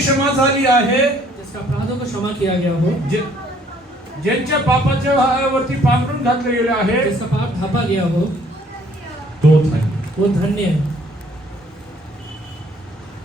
क्षमा झाली आहे, जिसका अपराधों को क्षमा किया गया हो, ज्यांच्या पापाच्या वरती पांघरून घातले गेले आहे, जिसका पाप ढापा गया हो, तो धन्य. वो धन्य है.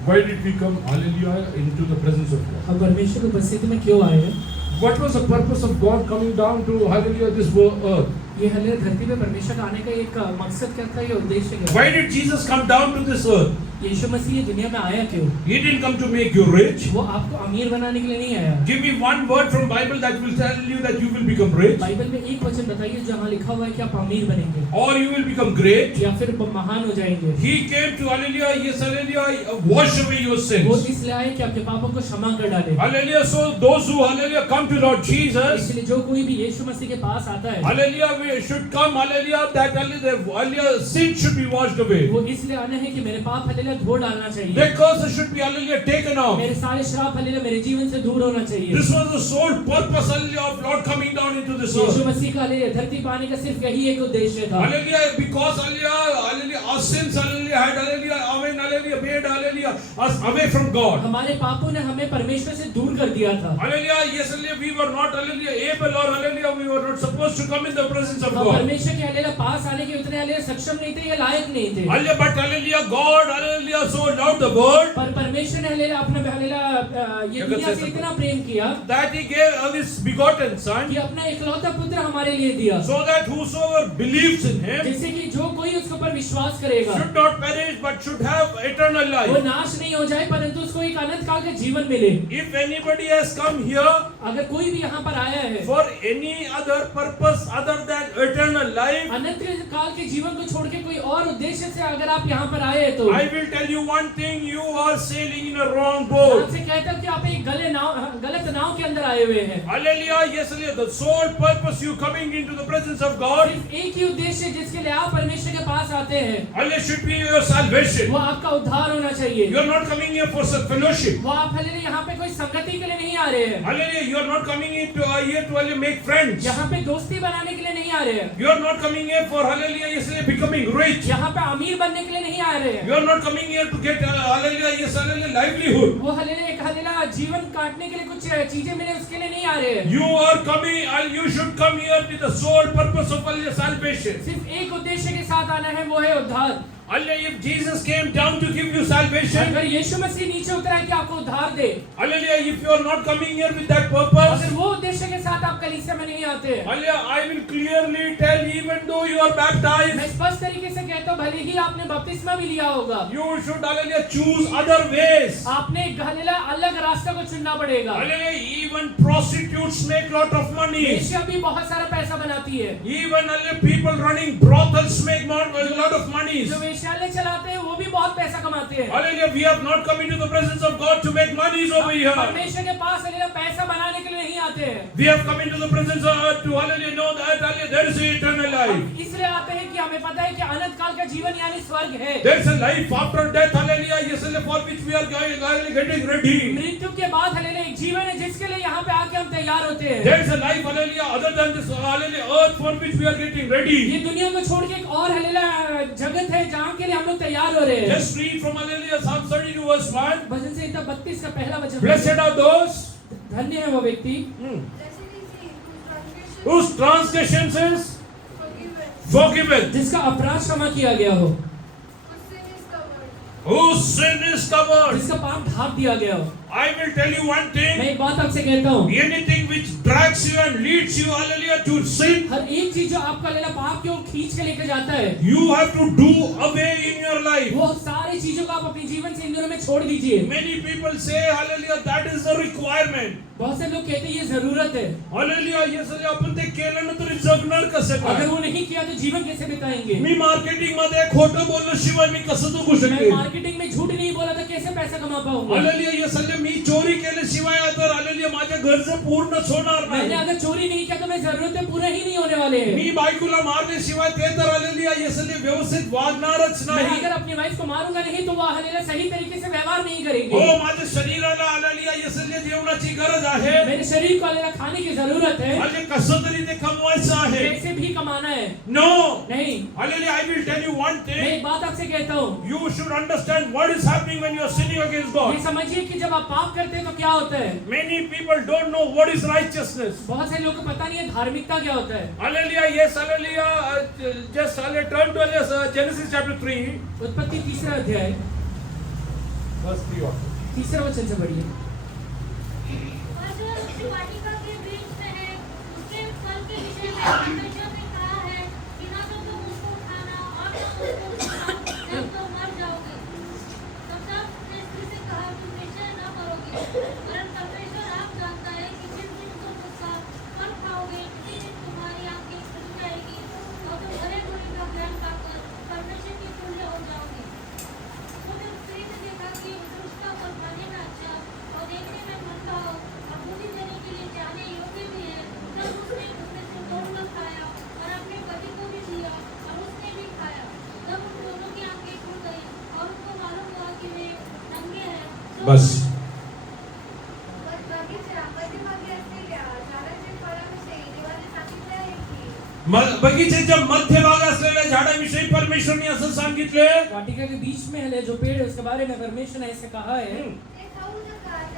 Why did we come, hallelujah, into the presence of God? हम परमेश्वर की उपस्थिति में क्यों आए हैं? What was the purpose of God coming down to, hallelujah, this earth? ये हले धरती पे परमेश्वर का आने का एक मकसद क्या था, ये उद्देश्य क्या था? Why did Jesus come down to this earth? यीशु मसीह ये दुनिया में आया क्यों? He didn't come to make you rich. वो आपको अमीर बनाने के लिए नहीं आया. Give me one word from Bible that will tell you that you will become rich, Bible में एक वचन बताइए जहाँ लिखा हुआ है कि आप अमीर बनेंगे or you will become great. या फिर महान हो जाएंगे. He came to, hallelujah, yes, hallelujah, wash away your वो sins. इसलिए आए कि आपके पापों को क्षमा कर डाले. Hallelujah. So those who, hallelujah, come to Lord Jesus, इसलिए जो कोई भी यीशु मसीह के पास आता है, hallelujah, we should come, hallelujah, that hallelujah, sin should be washed away. वो इसलिए आना है कि मेरे पाप हल्लेलुया धो डालना चाहिए. Their curses should be, hallelujah, taken off. मेरे सारे श्राप हल्लेलुया मेरे जीवन से दूर होना चाहिए. This was the sole purpose, hallelujah, of Lord coming down into this Yeshu earth. मसीह का हल्लेलुया धरती पर आने का सिर्फ यही एक उद्देश्य था. Hallelujah, because, hallelujah, hallelujah, our sins, hallelujah, had, hallelujah, hallelujah, made, hallelujah, us away from God. हमारे पापों ने हमें परमेश्वर से दूर कर दिया था. Hallelujah, yes, hallelujah, we were not, hallelujah, able, or hallelujah, we were not supposed to come in the presence of हम God. परमेश्वर के हल्लेलुया पास आने के उतने हल्लेलुया सक्षम नहीं थे या लायक नहीं थे. Hallelujah, but hallelujah, God, hallelujah, so loved the world पर परमेश्वर ने हल्लेलुया अपना हल्लेलुया ये दुनिया से इतना प्रेम किया that He gave His begotten Son, कि अपना इकलौता पुत्र हमारे लिए दिया, so that whosoever believes in Him जिससे कि जो कोई उसके ऊपर विश्वास करेगा should not perish but should have eternal वो life. नाश नहीं हो जाए परंतु उसको एक अनंत काल का जीवन मिले. If anybody has come here अगर कोई भी यहाँ पर आया है for any other purpose other than eternal life, अनंत काल के जीवन को छोड़ के कोई और उद्देश्य से अगर आप यहाँ पर आए हैं तो I will tell you one thing: you are sailing in a wrong मैं boat. आपसे कहता हूँ कि आप एक गलत नाव के अंदर आए हुए हैं. Hallelujah! Yes, hallelujah. The sole purpose you coming into the presence of God, सिर्फ एक ही उद्देश्य जिसके लिए आप परमेश्वर के पास आते हैं hallelujah, should be your salvation. वो आपका उद्धार होना चाहिए. You are not coming here for some fellowship. वो आप हल्लेलुया यहाँ पे कोई संगति के लिए नहीं आ रहे हैं. Hallelujah! You are not coming here to hallelujah, make friends. यहाँ पे दोस्ती बनाने के लिए नहीं आ रहे हैं. You are not coming here for hallelujah, yes, hallelujah, becoming rich. यहाँ पे अमीर बनने के लिए नहीं आ रहे हैं. You are not coming here to get hallelujah, yes, hallelujah, livelihood. वो हल्लेलुया एक हल्लेलुया जीवन काटने के लिए कुछ चीजें मिले उसके लिए नहीं आ रहे हैं. You are coming, and you should come here with the sole purpose of hallelujah, salvation. सिर्फ एक उद्देश्य के साथ आना है, वो है उद्धार. Hallelujah! If Jesus came down to give you salvation, अगर यीशु मसीह नीचे उतरा है कि आपको उद्धार दे, hallelujah! If you are not coming here with that purpose, अगर वो उद्देश्य के साथ आप कलीसिया में नहीं आते, hallelujah! I will clearly tell, even though you are मैं baptized, स्पष्ट तरीके से कहता हूँ भले ही आपने बपतिस्मा भी लिया होगा, you should hallelujah choose other ways. आपने हल्लेलुया अलग रास्ता को चुनना पड़ेगा. Hallelujah! Even prostitutes make lot of money. वेश्या भी बहुत सारा पैसा बनाती है. Even hallelujah, people running brothels make a lot of money. जो वेश्यालय चलाते हैं वो भी बहुत पैसा कमाते हैं. Hallelujah! We have not come into the presence of God to make monies over here. परमेश्वर के पास हल्लेलुया पैसा बनाने के लिए नहीं आते हैं. We have come into the presence of God to hallelujah know that hallelujah there is eternal life. इसलिए आते हैं कि हमें पता है कि अनंत काल का जीवन यानी स्वर्ग है. There is a life after death, hallelujah, yes, hallelujah, for which we are getting ready. मृत्यु के बाद हल्लेलुया एक जीवन है जिसके लिए यहाँ पे आके हम तैयार होते हैं. There is a life, hallelujah, other than this hallelujah earth for which we are getting ready. ये दुनिया को छोड़ के एक और हल्लेलुया जगत है जहाँ के लिए हम लोग तैयार हो रहे हैं. Just read from hallelujah Psalm 32 verse 1. भजन संहिता 32 का पहला वचन. Blessed are those धन्य है वो व्यक्ति whose transgressions is forgiven, जिसका अपराध क्षमा किया गया हो, whose sin is covered. जिसका पाप ढांप दिया गया हो. I will tell you one मैं thing: एक बात आपसे कहता हूँ, anything which drags you and leads you, hallelujah, to sin, हर एक चीज जो आपका हल्लेलुया पाप की ओर खींच के लेकर जाता है, you have to do away in your life. वो सारी चीजों को आप अपने जीवन से इन दिनों में छोड़ दीजिए. Many people say, hallelujah, that is a requirement. बहुत से लोग कहते हैं ये जरूरत है. Hallelujah, yes, hallelujah, आपण ते केलं ना तरी जगणार कसं अगर काय? वो नहीं किया तो जीवन कैसे बिताएंगे? मी मार्केटिंग मध्ये खोटं बोलल्याशिवाय मी कसं जगू मैं शकेन? मार्केटिंग में झूठ नहीं बोला तो कैसे पैसा कमा पाऊंगा? Hallelujah, yes, hallelujah, मी चोरी केल्याशिवाय तर hallelujah माझ्या घरचं पूर्णच होणार मैंने नाही. अगर चोरी नहीं किया तो मैं जरूरतें पूरा ही नहीं होने वाले हैं. मी बायकोला मारल्याशिवाय ते तर hallelujah, yes, hallelujah, व्यवस्थित वागणारच मैं नाही. अगर अपनी वाइफ को मारूंगा नहीं तो वो हल्लेलुया सही तरीके से व्यवहार नहीं हो करेंगे. माझ्या शरीराला hallelujah, yes, hallelujah, जेवढा जेवणाची गरज आहे मेरे शरीर को हल्लेलुया खाने की जरूरत है, आणि कसं तरी ते कमवायचं आहे कैसे भी कमाना है। नो नहीं, hallelujah I will tell you one मैं thing एक बात आपसे कहता हूँ, you should understand what is happening when you are sinning against God ये समझिए कि जब आप पाप करते हैं तो क्या होता है। many people don't know what is righteousness बहुत से लोगों को पता नहीं है धार्मिकता क्या होता है। hallelujah yes hallelujah just hallelujah turn to Genesis chapter 3 उत्पत्ति 3 अध्याय verse 3 3 वचन से पढ़िए। और जो उसकी वाटिका के बीच में है, उसके फल के विषय में परमेश्वर ने कहा है कि ना तो तुम उसको खाना और ना उसको पीना, नहीं तो मर जाओगे। तब ने स्त्री से कहा, तुम निश्चय न मरोगे, वरन परमेश्वर आप जानता है कि जिस दिन तुम उसका फल खाओगे, उसी दिन तुम्हारी आंखें खुल जाएगी और तुम भले बुरे का ज्ञान पाकर परमेश्वर के तुल्य हो जाओगे। तो जब स्त्री ने देखा कि उसका फल खाने में अच्छा और देखने में मनभाव और बुद्धि देने के लिए जाने योग्य भी है, तब उसने उसमें से तोड़कर खाया और अपने पति को भी दिया और उसने भी खाया। तब उन दोनों की आंखें खुल गई और उनको मालूम हुआ कि वे नंगे हैं। तो बस बगीचेच्या मध्यभाग असलेल्या झाडाविषयी परमेश्वरने असं सांगितले वाटिका के बीच में है जो पेड़ है उसके बारे में परमेश्वर ने ऐसे कहा है,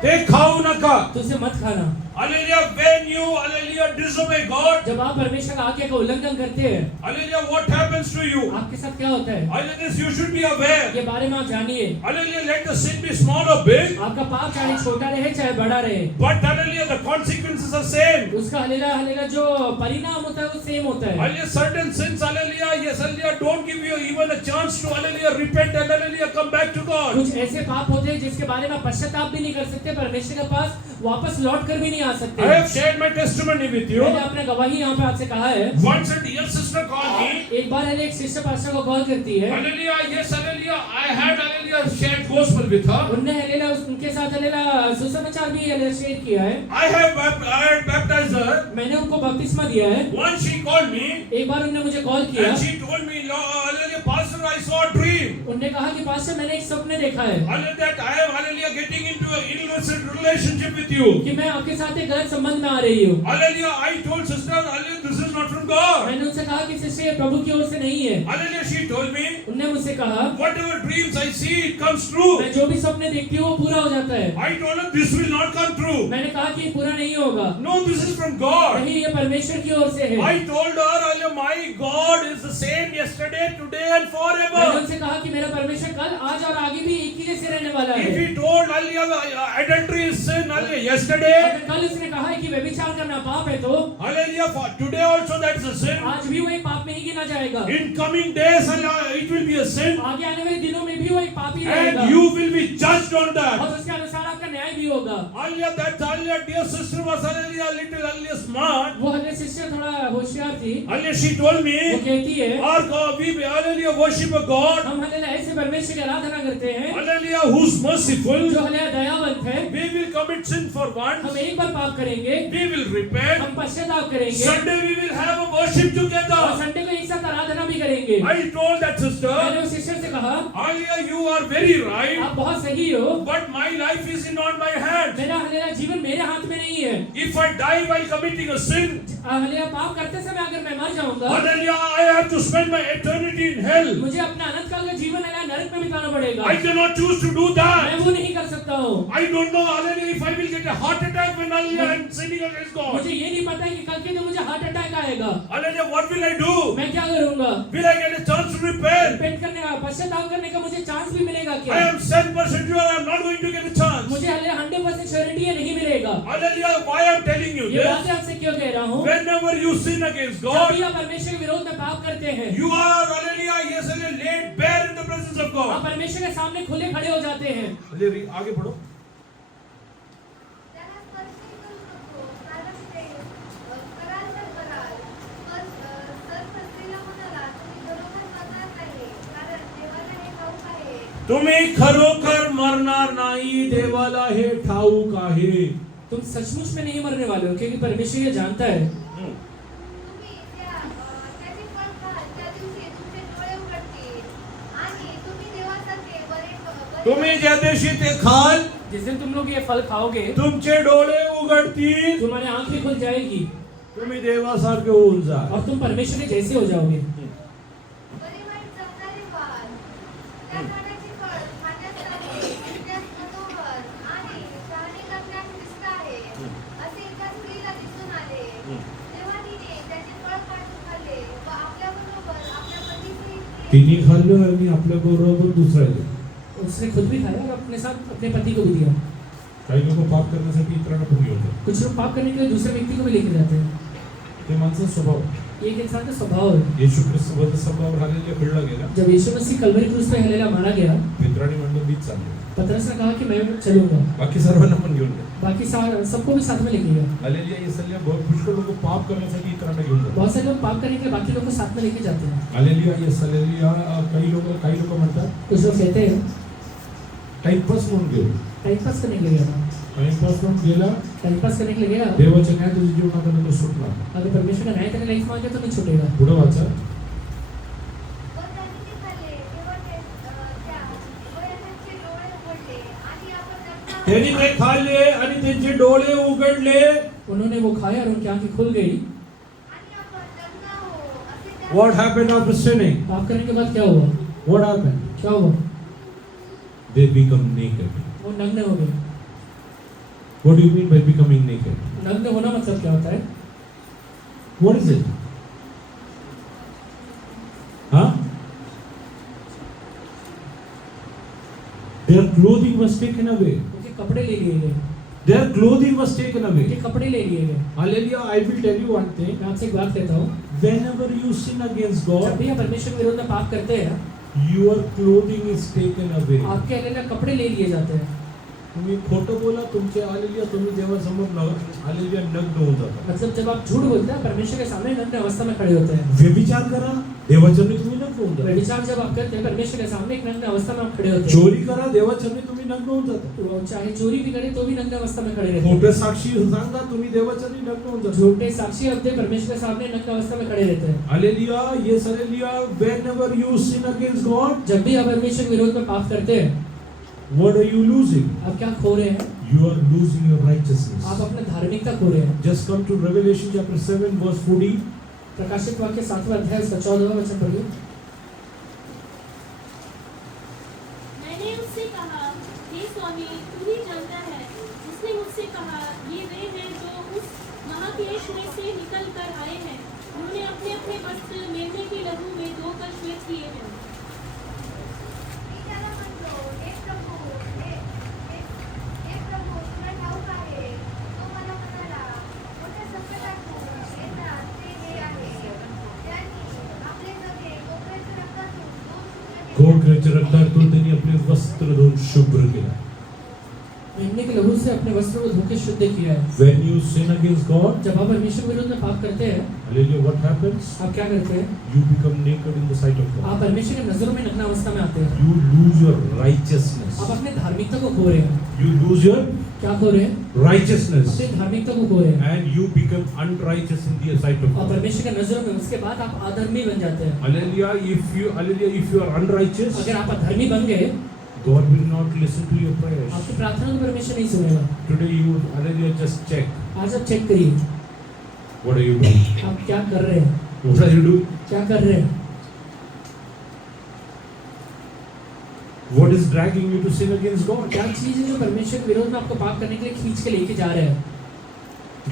ते खाऊ नका तो उसे मत खाना। hallelujah when you hallelujah disobey God जब आप परमेश्वर का आज्ञा का उल्लंघन करते हैं, hallelujah what happens to you आपके साथ क्या होता है, hallelujah you should be aware ये बारे में आप जानिए। hallelujah let the sin be small or big आपका पाप चाहे छोटा रहे चाहे बड़ा रहे, but hallelujah the consequences are same उसका हल्लेलुया हल्लेलुया जो परिणाम होता है वो सेम होता है। hallelujah certain sins hallelujah yes hallelujah don't give you even a chance to hallelujah repent and hallelujah come back to God कुछ ऐसे पाप होते हैं जिसके बारे में पश्चाताप भी नहीं कर सकते, परमेश्वर के पास वापस लौट कर भी नहीं आ सकते। I have shared my testimony with you मैंने अपने गवाही यहाँ पे आपसे कहा है। once a dear sister called me एक बार एक सिस्टर पास्टर को कॉल करती है, hallelujah yes hallelujah I had hallelujah shared gospel with her उनने हल्लेलुया उनके साथ हल्लेलुया सुसमाचार भी हल्लेलुया शेयर किया है। I had baptized her मैंने उनको बपतिस्मा दिया है। once she called me एक बार उन्होंने मुझे कॉल किया, and she told me hallelujah pastor I saw a dream उन्होंने कहा कि पास्टर मैंने एक सपने देखा है hallelujah that I am hallelujah getting into an illicit relationship with you कि मैं आपके साथ एक गलत संबंध में आ रही हूँ। hallelujah I told sister hallelujah this is not from God मैंने उनसे कहा कि सिस्टर ये प्रभु की ओर से नहीं है। hallelujah she told me उन्होंने मुझसे कहा whatever dreams I see it comes true मैं जो भी सपने देखती हूँ वो पूरा हो जाता है। I told her this will not come true मैंने कहा कि ये पूरा नहीं होगा, no this is from God नहीं ये परमेश्वर की ओर से है। I told her hallelujah my God is the same yesterday today and मैंने forever उनसे कहा कि मेरा परमेश्वर कल आज और आगे भी एक ही जैसे रहने वाला if है। he told hallelujah adultery is sin hallelujah yesterday अगर कल उसने कहा है कि व्यभिचार करना पाप है तो hallelujah for today also that is a sin आज भी वो एक पाप में ही गिना जाएगा, in coming days hallelujah it will be a sin आगे आने वाले दिनों में भी वो एक पापी रहेगा and you will be judged on that और उसके अनुसार आपका न्याय भी होगा। hallelujah that hallelujah dear sister was hallelujah little hallelujah smart वो हल्ले सिस्टर थोड़ा होशियार थी, hallelujah she told वो me कहती है our God we hallelujah worship a God हम हल्लेलुया ऐसे परमेश्वर की आराधना करते हैं hallelujah who's merciful जो हल्लेलुया दयावंत है। we will commit sin for once हम एक बार पाप करेंगे, we will repent हम पश्चाताप करेंगे Sunday we will have a worship और together संडे को एक साथ आराधना भी करेंगे। I told that sister मैंने उस सिस्टर से कहा hallelujah you are very right आप बहुत सही हो, but my life is not my hand मेरा हल्लेलुया जीवन मेरे हाथ में नहीं है। if I die while committing a sin hallelujah पाप करते समय अगर मैं मर जाऊंगा hallelujah I have to spend my eternity in hell मुझे अपना अनंत काल का जीवन हल्लेलुया नरक में बिताना पड़ेगा। I cannot choose to do that मैं वो नहीं कर सकता हूँ। I don't know hallelujah if I will get a heart attack when hallelujah I'm sinning against God मुझे ये नहीं पता है कि कल के दिन मुझे हार्ट अटैक आएगा, hallelujah what will I do मैं क्या करूंगा? will I get a chance to repent repent करने का पश्चाताप करने का मुझे चांस भी मिलेगा I क्या? am 7% sure I am not going to get a chance मुझे हल्लेलुया 100% श्योरिटी है नहीं मिलेगा। hallelujah why I am telling you ये this बातें आपसे क्यों कह रहा हूँ? whenever you sin against जब God भी आप परमेश्वर के विरोध में पाप करते हैं, you are hallelujah yes hallelujah laid bare in the presence of आप God परमेश्वर के सामने खुले खड़े हो जाते हैं। hallelujah आगे बढ़ो त्याला स्पर्श करू नको, कारण ते कराल तर कराल. पण सर्व स्त्रीला म्हणाला, तुम्ही बरोबर मरणार नाही, कारण देवाला हे ठाऊक आहे. तुम्ही खरोखर मरणार नाही देवाला हे ठाऊक आहे तुम सचमुच में नहीं मरने वाले हो क्योंकि परमेश्वर ये जानता है। तुम्ही त्याचे फळ खाल, त्या दिवशी तुमचे डोळे उघडतील आणि तुम्ही देवासारखे बरे तुम्ही ज्या दिवशी ते खाल जिस दिन तुम लोग ये फल खाओगे तुमचे डोळे उघडतील, तुम्हारी आंखें खुल जाएगी तुम्ही देवासारखे होऊन जा. और तुम परमेश्वर के जैसे हो जाओगे. परिवार जगणारे वाल, त्या झाडाची फळ खाण्यासाठी त्यास मनोहर आणि शहाणे करण्यास दिसत आहे, असे एका स्त्रीला दिसून आले. तेव्हा तिने त्याचे फळ काढून खाल्ले व आपल्याबरोबर आपल्या पतीसहित तिने खाल्लं आणि आपल्या बरोबर दुसऱ्याला. उसने खुद भी खाया और अपने साथ अपने पति को भी दिया. काही लोक पाप करण्यासाठी इतरांना पण घेऊन जातात. कुछ लोग पाप करने के लिए दूसरे व्यक्ति को भी लेकर जाते हैं. ते माणसाचा स्वभाव. ये एक इंसान का स्वभाव है. येशू ख्रिस्त वध स्तंभावर हालेलुया पिळला गेला. जब यीशु मसीह कलवरी क्रूस पे हालेलुया मारा गया, मित्रांनी म्हणलं मीच चाललो. पतरस ने कहा कि मैं चलूंगा. बाकी सर्वांना पण घेऊन जा. बाकी सबको भी साथ में लेके गया. हालेलुया. इसलिए बहुत पुष्कळ लोक पाप करण्यासाठी इतरांना घेऊन जातात. बहुत सारे लोग पाप करने के लिए बाकी लोग को साथ में लेके जाते हैं. हालेलुया. Yes hallelujah. काही लोक म्हणतात कुछ लोग कहते हैं टाइमपास म्हणून घेऊ. टाइम पास करने के लिए गया. टाइमपास म्हणून गेला, टाइम पास करने के लिए गया. देवाच्या न्याय तुझ्या जीवनाकडे तो सुटला. अगर परमेश्वर का न्याय तेरे लाइफ में आ गया तो नहीं छूटेगा. पुढे वाचा. व त्यांनी ते खाल्ले तेव्हा त्या वयाचे डोळे उघडले आणि आपण जगता त्यांनी ते खाल्ले आणि त्यांचे डोळे उघडले. उन्होंने वो खाया और उनकी आंखें खुल गई. आणि आपण जगता हो असे त्या What happened after sinning? पाप करने के बाद क्या हुआ? What happened? क्या हुआ? They become naked. वो नग्न हो गए. What do you mean by becoming naked? नग्न होना मतलब क्या होता है? What is it? Huh? Their clothing was taken away. उनके कपड़े ले लिए गए. Their clothing was taken away. उनके कपड़े ले लिए गए. Hallelujah. I will tell you one thing. मैं आपसे एक बात कहता हूँ. Whenever you sin against जब God, भी आप परमेश्वर के विरोध में पाप करते हैं, your clothing is taken away. आपके हालेलुया कपड़े ले लिए जाते हैं. तुम्ही खोटं बोला, तुमचे हालेलुया तुम्ही देवासमोर हालेलुया नग्न होऊन जाता. मतलब जब आप झूठ बोलते हैं परमेश्वर के सामने नग्न अवस्था में खड़े होते हैं. व्यभिचार करा, देवाचरणी तुम्ही नग्न होऊन जाता. व्यभिचार जब आप करते हैं परमेश्वर के सामने एक नग्न अवस्था में आप खड़े होते हैं. चोरी करा, देवाचरणी तुम्ही नग्न होऊन जाता. तो चाहे चोरी भी करे तो भी नग्न अवस्था में खड़े रहते हैं. खोटे साक्षी सांगा, तुम्ही देवाचरणी नग्न होऊन जाता. झूठे साक्षी होते परमेश्वर के सामने नग्न अवस्था में खड़े रहते हैं. Hallelujah. Yes hallelujah. Whenever you sin against God, जब भी आप परमेश्वर के विरोध में पाप करते हैं, what are you losing? आप क्या खो रहे हैं? You are losing your righteousness. आप अपने धार्मिकता खो रहे हैं. Just come to Revelation chapter 7 verse 40. प्रकाशित वाक्य 7वां अध्याय उसका 14वां वचन पढ़िए. मैंने उससे कहा, हे स्वामी, तू ही जानता है. उसने मुझसे कहा, ये वे हैं जो उस महाक्लेश में से निकल कर आए हैं. उन्होंने अपने अपने वस्त्र मेढ़े के लहू में धोकर श्वेत किए हैं. गोखऱ्याच्या रक्तातून त्यांनी आपले वस्त्र धुवून शुभ्र केला. मेमने के लहू से अपने वस्त्र को धोकर शुद्ध किया है. When you sin against God, जब आप परमेश्वर के विरोध में पाप करते हैं, hallelujah, what happens? आप क्या करते हैं? You become naked in the sight of God. आप परमेश्वर के नजरों में नग्न अवस्था में आते हैं. You lose your righteousness. आप अपने धार्मिकता को खो रहे हैं. You lose your क्या खो रहे हैं? righteousness. अपनी धार्मिकता को खो रहे हैं. And you become unrighteous in the sight of और God. परमेश्वर के नजरों में उसके बाद आप अधर्मी बन जाते हैं. Hallelujah. If you are unrighteous, अगर आप अधर्मी बन गए, God will not listen to your prayers. आपकी प्रार्थना को परमेश्वर नहीं सुनेगा. Today you, hallelujah, just check. आज आप चेक करिए, What are you doing? आप क्या कर रहे हैं? What are you doing? क्या कर रहे हैं? What is dragging you to sin against God? क्या चीज है जो परमेश्वर के विरोध में आपको पाप करने के लिए खींच के लेके जा रहे हैं?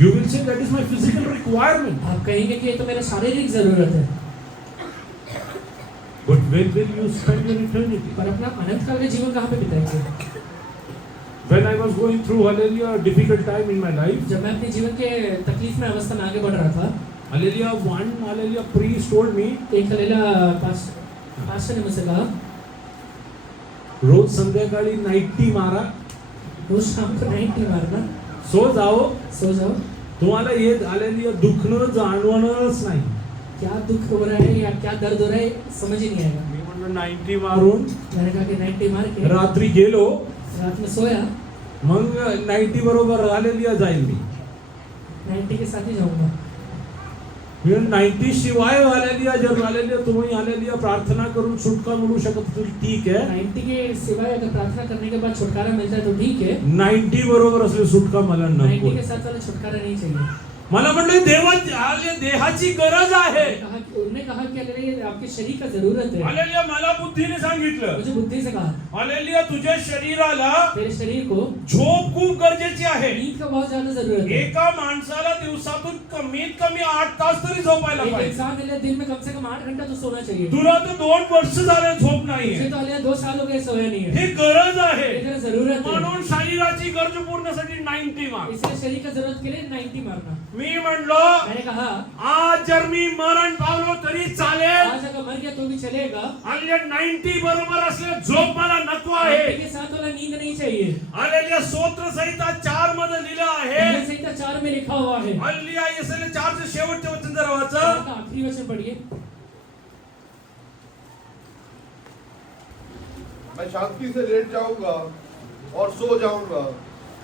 You will say that is my physical requirement. आप कहेंगे कि ये तो मेरा शारीरिक जरूरत है. But where will you spend your eternity? पर अपना अनंत काल का जीवन कहाँ पे बिताएंगे? When I was going through, hallelujah, a difficult time in my life, जब मैं अपने जीवन के तकलीफ में अवस्था में आगे बढ़ रहा था, hallelujah, one hallelujah priest told me, एक हालेलुया पास्टर ने मुझसे कहा, रोज संध्याकाळी नाईटी मारा, रोज शाम को 90 मारना, सो जाओ, सो जाओ. तुम्हाला हे hallelujah दुखणं जाणवणारच नाही. क्या दुख हो रहा है या क्या दर्द हो रहा है समझ ही नहीं आएगा. मी म्हणलं 90 मारून मैंने कहा कि 90 मार के रात्री गेलो, रात में सोया, मग 90 बरोबर hallelujah जाईल मी. 90 के साथ ही जाऊंगा. 90 शिवाय हालेलुया जर हालेलुया तुम्ही हालेलुया प्रार्थना करून सुटका मिळू शकत असेल ठीक आहे 90 के सिवाय अगर प्रार्थना करने के बाद छुटकारा मिलता है तो ठीक है 90 बरोबर असले सुटका मला 90 नको के साथ वाला छुटकारा नहीं चाहिए मला म्हणले देहाची गरज आहे उन्होंने कहा कि अगर ये आपके शरीर का जरूरत है हालेलुया मला बुद्धीने सांगितलं मुझे बुद्धि से कहा हालेलुया तुझ्या शरीराला तेरे शरीर को झोप खूप गरजेची आहे नींद का बहुत ज्यादा जरूरत है एका माणसाला दिवसातून कमीत कमी 8 तास तरी झोपायला एक पाहिजे इंसान के लिए दिन में कम से कम 8 घंटा तो सोना चाहिए तुला तर 2 वर्ष झाले झोप नाहीये मुझे तो हालिया 2 साल हो गए सोया नहीं है ही गरज आहे ये तेरा जरूरत है म्हणून शरीराची गरज पूर्णसाठी 90 मार इसलिए शरीर का जरूरत के लिए 90 मारना मी म्हणलो मैंने कहा आज जर मी मरण पावलो तरी चालेल आज अगर मर गया तो भी चलेगा हालेलुया 90 बरोबर असले झोप मला नको 90 आहे के साथ वाला नींद नहीं चाहिए हालेलुया स्तोत्र संहिता 4 मध्ये लिहिलं आहे भजन संहिता 4 में लिखा हुआ है हालेलुया इसले 4 चे शेवटचे वचन जरा 4 वाचा का आखिरी वचन पढ़िए मैं शांति से लेट जाऊंगा और सो जाऊंगा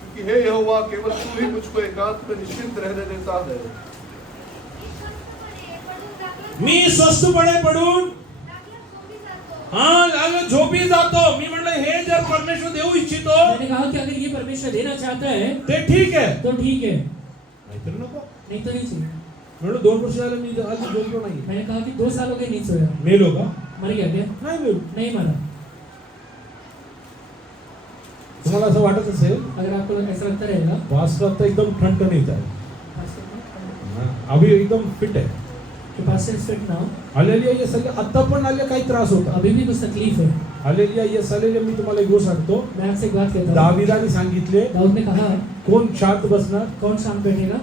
क्योंकि हे यहोवा केवल तू ही मुझको एकांत में निश्चिंत रहने देता है मी स्वस्थपणे पडून झोपी जातो मी म्हणलं हे जर परमेश्वर देऊ इच्छितो मैंने कहा कि अगर ये परमेश्वर देना चाहता है ते ठीक आहे तो ठीक है नाहीतर नको नहीं तो नहीं चाहिए म्हणलं 2 वर्ष झाले मी आज झोपलो नाही मैंने कहा कि 2 साल हो गए नहीं सोया मेलो का मर गया क्या नाही मेलो नहीं मरा तुम्हाला असं वाटत असेल अगर आपको ऐसा लगता रहेगा पास्टर आता एकदम ठणठणीत आहे अभी एकदम फिट आहे कि pastor is fit now hallelujah ये सगळे आता पण आले काही त्रास होता अभी भी कुछ तकलीफ है हालेलुया ये हालेलुया मी तुम्हाला एक गोष्ट सांगतो मैं आपसे एक बात कहता हूँ दाविदाने सांगितले दाऊद ने कहा कोण शांत बसणार कौन शांत बैठेगा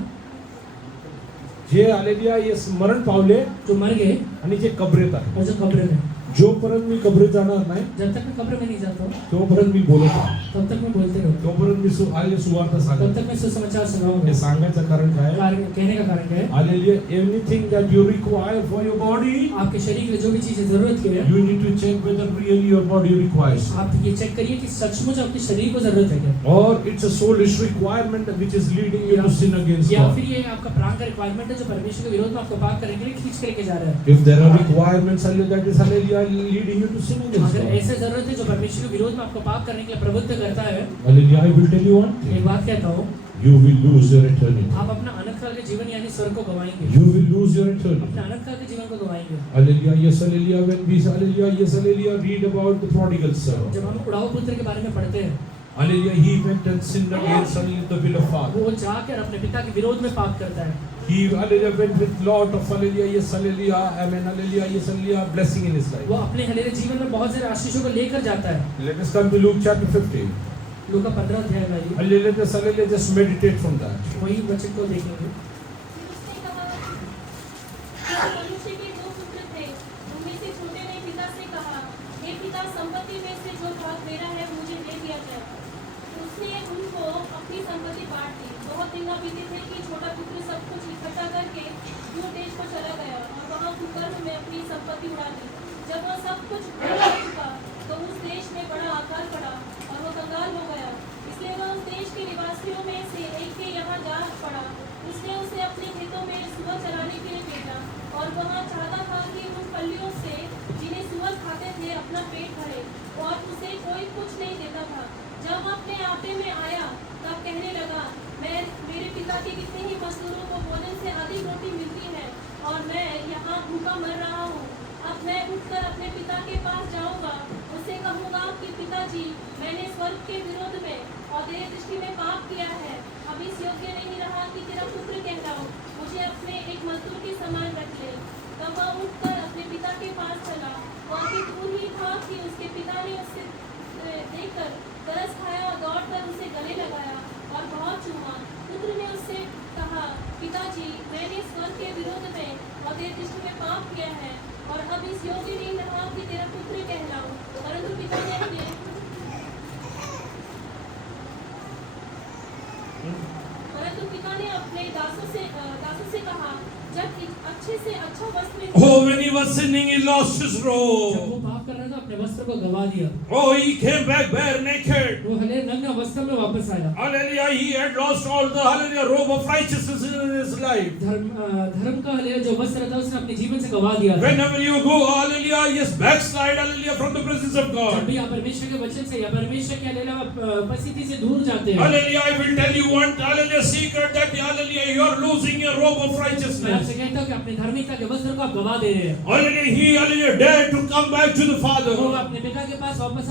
जे हालेलुया ये मरण पावले जो मर गए आणि जे कब्रेत आहे और जो कब्र में जोपर्यंत मी कब्रेत जाणार नाही जब तक मैं कब्र में नहीं जाता हूँ तोपर्यंत मी बोलत आहे तब तक मैं बोलते रहूँ तोपर्यंत मी सुवार्ता तब सांगत तक मैं सुसमाचार हे सुनाऊंगा सांगायचं कारण काय कहने का कारण क्या है hallelujah anything that you require for your body आपके शरीर के लिए जो भी चीजें जरूरत की है you need to check whether really your body requires आप ये चेक करिए कि सचमुच आपके शरीर को जरूरत है क्या or it's a soulish requirement which is leading you to sin against या God. फिर ये आपका प्राण का रिक्वायरमेंट है जो परमेश्वर के विरोध में आपको पाप करने के लिए खींच करके जा रहा है If there are requirements hallelujah, that is hallelujah leading you to sin against अगर God. ऐसे जरूरत है जो परमेश्वर के विरोध में आपको पाप करने के लिए प्रवृत्त करता है Hallelujah, I will tell you one thing. एक बात कहता हूँ You will lose your eternity. आप अपना अनंत काल के जीवन यानी स्वर्ग को गवाएंगे You will lose your eternity. अपने अनंत काल के जीवन को गवाएंगे Hallelujah, yes, hallelujah. When we hallelujah, yes, hallelujah, read about the prodigal son. जब हम उड़ाऊ पुत्र के बारे में पढ़ते हैं Hallelujah, he went and sinned against hallelujah, the will of Father. वो जाकर अपने पिता के विरोध में पाप करता है He hallelujah went with lot of hallelujah, yes, hallelujah, amen, hallelujah, yes, hallelujah, blessing in his life. वो अपने हलेले जीवन में बहुत सारे आशीषों को लेकर जाता है Let us come to Luke chapter 15. लूका 15 अध्याय में आइए Hallelujah, just meditate from that. वही वचन को देखेंगे उसने कहा कि मनुष्य के 2 पुत्र थे उनमें से छोटे ने पिता से कहा हे पिता संपत्ति में से जो भाग मेरा है मुझे दे दिया जाए उसने उनको अपनी संपत्ति बांट दी बहुत दिन बीते थे कि छोटा पुत्र सब कुछ इकट्ठा करके दूर देश को चला गया और वहाँ कुकर्म में अपनी संपत्ति उड़ा दी जब वह सब कुछ उड़ा चुका तो उस देश में बड़ा आकाल पड़ा और वह कंगाल हो गया इसलिए वह उस देश के निवासियों में से एक के यहाँ जा पड़ा उसने उसे अपने खेतों में सुअर चराने के लिए भेजा और वहाँ चाहता था कि उन पल्लियों से जिन्हें सुअर खाते थे अपना पेट भरे और उसे कोई कुछ नहीं देता था जब वह अपने आपे में आया तब कहने लगा मैं मेरे पिता के कितने ही मजदूरों को भोजन से अधिक रोटी मिलती है और मैं यहाँ भूखा मर रहा हूँ अब मैं उठकर अपने पिता के पास जाऊँगा उससे कहूँगा कि पिताजी मैंने स्वर्ग के विरोध में और तेरी दृष्टि में पाप किया है अब इस योग्य नहीं रहा कि तेरा पुत्र कहलाऊं मुझे अपने एक मजदूर के समान रख ले तब वह उठकर अपने पिता के पास चला और भी दूर ही था कि उसके पिता ने उसे देखकर तरस खाया और दौड़कर उसे गले लगाया और बहुत चूमा पुत्र ने उससे कहा पिताजी मैंने स्वर्ग के विरोध में और तेरी दृष्टि में पाप किया है और अब इस योग्य नहीं रहा कि तेरा पुत्र कहलाऊं परंतु पिता ने अपने दासों से कहा जब अच्छे से अच्छा वस्त्र Oh, when he was sinning, he lost his जब robe. वो पाप कर रहा था अपने वस्त्र को गवा दिया। Oh, he came back bare naked. वो हले नग्न वस्त्र में वापस आया। Hallelujah, he had lost all the hallelujah robe of righteousness in his life. धर्म का हले जो वस्त्र था उसने अपने जीवन से गवा दिया। Whenever you go, hallelujah, yes, backslide, hallelujah, from the presence of जब God. भी आप परमेश्वर के वचन से या परमेश्वर के हले उपस्थिति से दूर जाते हैं। Hallelujah, I will tell you one, hallelujah, secret that, hallelujah, you are losing your robe of मैं righteousness. आपसे कहता हूँ कि अपने धार्मिकता के वस्त्र को आप गवा दे रहे हैं। Hallelujah, he, hallelujah, dared to come back to the वो Father. अपने पिता के पास वापस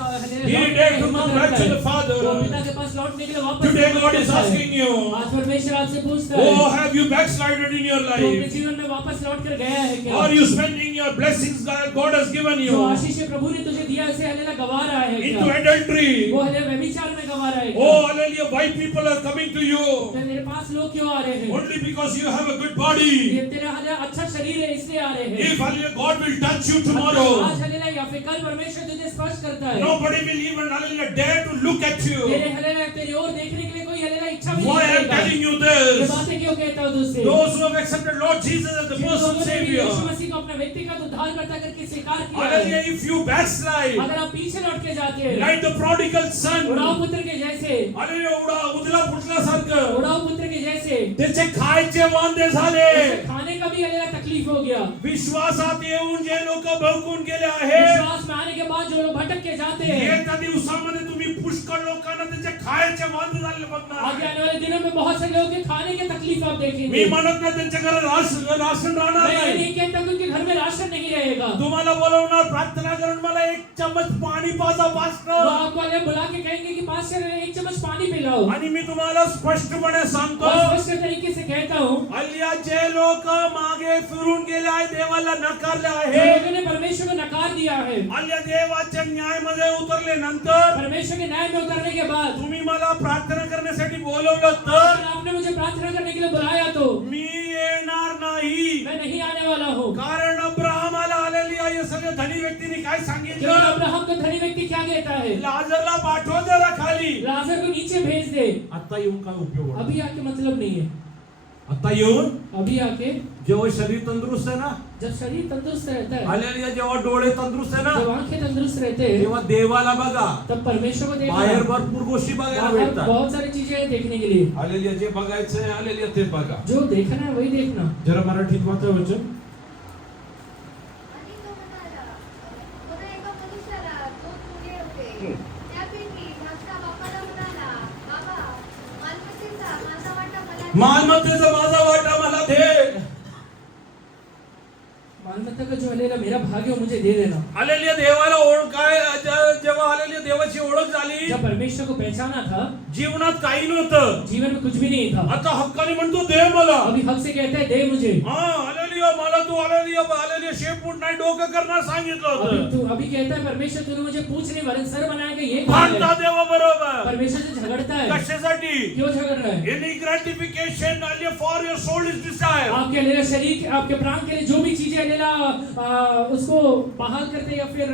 He dared to come back to the Father. वो पिता के पास लौटने के लिए वापस Today God is आता है। asking you, आज परमेश्वर आपसे पूछता है, oh, have you backslided in your तो अपने life? जीवन में वापस लौट कर गया है क्या? Are you spending your blessings that God has given जो you आशीष प्रभु ने तुझे दिया उसे हलेला गवा रहा है into क्या? adultery? वो हले व्यभिचार में गवा रहा है क्या? Oh, hallelujah, why people are coming to you? तो मेरे पास लोग क्यों आ रहे हैं? Only because you have a good body. ये तेरा हले अच्छा शरीर है इसलिए आ रहे हैं। If hallelujah, God will touch you आज tomorrow, हलेला या फिर कल परमेश्वर तुझे स्पर्श करता है। nobody will even hallelujah dare to look at you. तेरे हलेला तेरी ओर देखने के लिए कोई हलेला इच्छा भी Why I नहीं am करेगा। telling you ये this? बातें क्यों कहता हूँ तुझसे? Those who have accepted Lord Jesus as the Jin personal लोगों ने भी यीशु Savior. मसीह को अपना व्यक्तिगत उद्धारकर्ता करके स्वीकार किया है, Hallelujah, if you backslide, अगर आप पीछे लौट के जाते हैं, like the prodigal son, उड़ाऊ पुत्र के जैसे, hallelujah, उडला फुटल्यासारखं, उड़ाऊ पुत्र के जैसे, त्याचे खायचे वांदे झाले. उसे खाने का भी हलेला तकलीफ हो गया। विश्वासात येऊन जे लोक भडकून गेले आहेत, विश्वास में आने के बाद जो लोग भटक के जाते हैं, येत्या दिवसामध्ये तुम्ही पुष्कळ लोकांना त्याचे खायचे वांदे झालेले बघणार आगे आहे. आने वाले दिनों में बहुत से लोगों के खाने की तकलीफ आप मी देखेंगे। म्हणत नाही त्यांच्या घरात राशन राहणार मैं ये नाही. नहीं कहता कि उनके घर में राशन नहीं रहेगा। तुम्हाला बोलवणार प्रार्थना करून मला एक चम्मच पाणी पाजा वो पास्टर, आपको वाले बुला के कहेंगे कि पास्टर एक चम्मच पानी पिलाओ। आणि मी तुम्हाला स्पष्टपणे सांगतो, और स्पष्ट तरीके से कहता हूँ, हल्ली जे लोक मागे फिरून गेले आहे, देवाला नकारले जो आहे, लोगों ने परमेश्वर को नकार दिया है, हल्ली देवाच्या न्यायामध्ये उतरले नंतर परमेश्वर के न्याय में उतरने के बाद, तुम्ही मला प्रार्थना करण्यासाठी बोलवलं अगर तर आपने मुझे प्रार्थना करने के लिए बुलाया तो मी येणार नाही. मैं नहीं आने वाला हूँ। कारण अब्राहमाला आलेली आहे सगळे धनी व्यक्तीने काय क्योंकि सांगितलं, अब्राहम को धनी व्यक्ति क्या कहता है? लाजरला पाठव जरा खाली. लाजर को नीचे भेज दे। आता येऊन काय उपयोग होणार? अभी आके मतलब नहीं है। आता येऊन अभी आके जेव्हा शरीर तंदुरुस्त आहे ना, जब शरीर तंदुरुस्त रहता है, आलेली जेव्हा डोळे तंदुरुस्त आहे जब ना, आंखें तंदुरुस्त रहते हैं, तेव्हा देवाला बघा. तब परमेश्वर को देखना। बाहेर भरपूर गोष्टी बघायला बाहर भेटतात. बहुत सारी चीजें हैं देखने के लिए। आलेली जे बघायचं आहे, आलेली ते बघा. जो देखना है वही देखना। जरा मराठीत वाचा वचन. आणि तो म्हणाला, पुन्हा एका मनुष्याला दोन मुले होते. त्यापैकी धाकटा बापाला म्हणाला, बाबा, मालमत्तेचा माझा वाटा मला दे. मालमत्तेचा माझा वाटा मला दे. मालमत्ता का जो हलेला मेरा भाग्य वो मुझे दे देना। आलेली देवाला ओळखाय, जेव्हा आलेली देवाची ओळख झाली, जब परमेश्वर को पहचाना था, जीवनात काही नव्हतं. जीवन में कुछ भी नहीं था। आता हक्काने म्हणतो दे मला. अभी हक से कहता है दे मुझे। हा, हालेलुया, मला तू हालेलुया शेपूट नाही डोकं करणार सांगितलं होतं. अभी कहता है परमेश्वर तूने मुझे पूछ नहीं वरन सर बनाएगा ये कौन भांडता है? देवा बरोबर. परमेश्वर से झगड़ता है। कशासाठी? क्यों झगड़ रहा है? Any gratification for your soul is desire. आपके हलेला शरीर, आपके प्राण के लिए जो भी चीजें हलेला उसको बहाल करते या फिर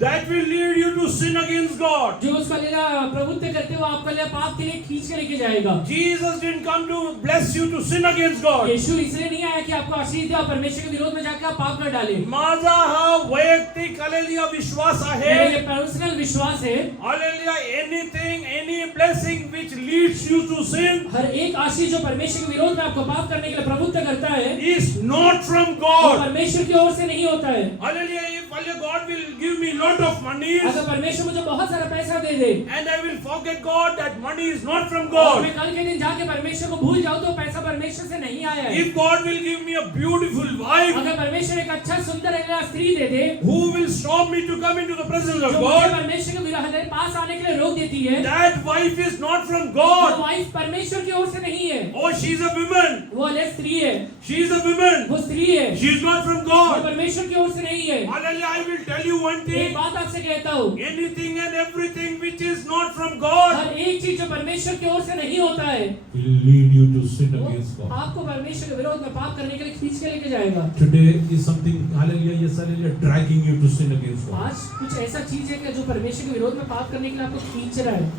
that will lead you to sin against God. जो उसका हलेला प्रवृत्ति करते हो आपका हलेला पाप के लिए खींच के लेके जाएगा। Jesus didn't come to bless you to sin against God. यीशु इसलिए नहीं आया कि आपको आशीष दे और परमेश्वर के विरोध में जाकर आप पाप कर डाले। माझा हा वैयक्तिक हालेलुया विश्वास आहे. मेरा ये पर्सनल विश्वास है, hallelujah, anything any blessing which leads you to sin हर एक आशीष जो परमेश्वर के विरोध में आपको पाप करने के लिए प्रवृत्त करता है, is not from वो God. परमेश्वर की ओर से नहीं होता है। Hallelujah, if God will give me lot of money अगर परमेश्वर मुझे बहुत सारा पैसा दे दे and I will forget God, that money is not from और God. मैं कल के दिन जाके परमेश्वर को भूल जाऊं तो पैसा परमेश्वर से नहीं आया है। If God will give me a beautiful wife, अगर परमेश्वर एक अच्छा सुंदर स्त्री दे दे who will stop me to come into the presence जो of मुझे God, परमेश्वर के विरोध पास आने के लिए रोक देती है, that wife is not from वो God. वाइफ परमेश्वर की ओर से नहीं है। Oh, she is a woman. वो अलग स्त्री है, She is a woman. वो स्त्री है, She is not from वो God. परमेश्वर की ओर से नहीं है। Hallelujah, I will tell you one एक thing. बात आपसे कहता हूँ, Anything and everything which is not from God हर एक चीज जो परमेश्वर की ओर से नहीं होता है, will lead you to sin वो against God. आपको परमेश्वर के विरोध में पाप करने के लिए खींच के लेके जाएगा। Today is something, hallelujah, yes, hallelujah, dragging you to sin against God. आज कुछ ऐसा चीज है कि जो परमेश्वर के विरोध में पाप करने के लिए आपको खींच रहा है।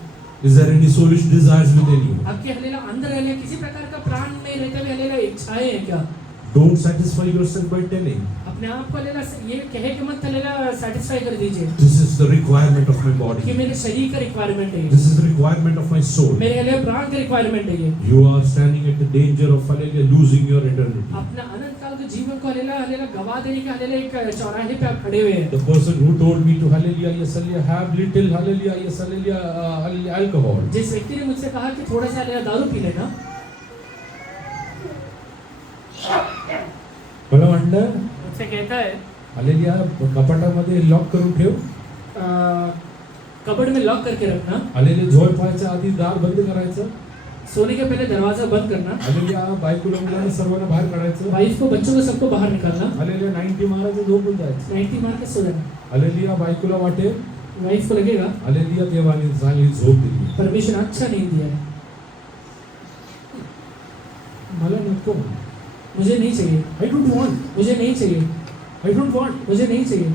Is there any soulish desires within you? आपके हलेला अंदर हलेला किसी प्रकार का प्राण में रहते हुए हलेला इच्छाएं हैं क्या? Don't satisfy yourself by telling. अपने आप को लेला ये कहे कि मत लेला सेटिस्फाई कर दीजिए This is the requirement of my कि body. मेरे शरीर का रिक्वायरमेंट है ये, This is the requirement of my soul. मेरे लिए प्राण का रिक्वायरमेंट है ये। You are standing at the danger of hallelujah, losing your eternity. अपना अनंत काल के जीवन को हलेला गवा देने के हलेला एक चौराहे पे आप खड़े हुए हैं। The person who told me to hallelujah, yes hallelujah, have little hallelujah, yes hallelujah, hallelujah, alcohol. जिस व्यक्ति ने मुझसे कहा कि थोड़ा सा हलेला दारू पी लेना, मला म्हणलं मुझसे कहता है hallelujah, कपाटामध्ये लॉक करून ठेव. कबर्ड में लॉक करके रखना, hallelujah, झोपायच्या आधी दार बंद करायचं. सोने के पहले दरवाजा बंद करना, hallelujah, बायकोला मुलांना सर्वांना बाहेर काढायचं. वाइफ को बच्चों को सबको बाहर निकालना, hallelujah, 90 मारायचं, झोपून जायचं. 90 मार के सो जाना। hallelujah, बायकोला वाटेल वाइफ को लगेगा hallelujah, देवाने चांगली झोप दिली. परमेश्वर अच्छा नहीं दिया है, मला नको. मुझे नहीं चाहिए, I don't want. मुझे नहीं चाहिए, I don't want. मुझे नहीं चाहिए।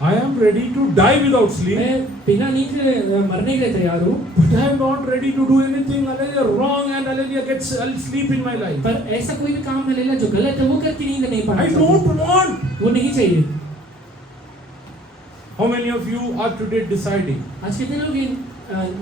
I am ready to die without sleep. मैं बिना नींद के मरने के लिए तैयार हूँ, But I am not ready to do anything hallelujah wrong and hallelujah get sleep in my life. पर ऐसा कोई भी काम हलेला जो गलत है वो करके नींद नहीं पाना I चाहता। don't want. वो नहीं चाहिए। How many of you are today deciding? आज कितने लोग ये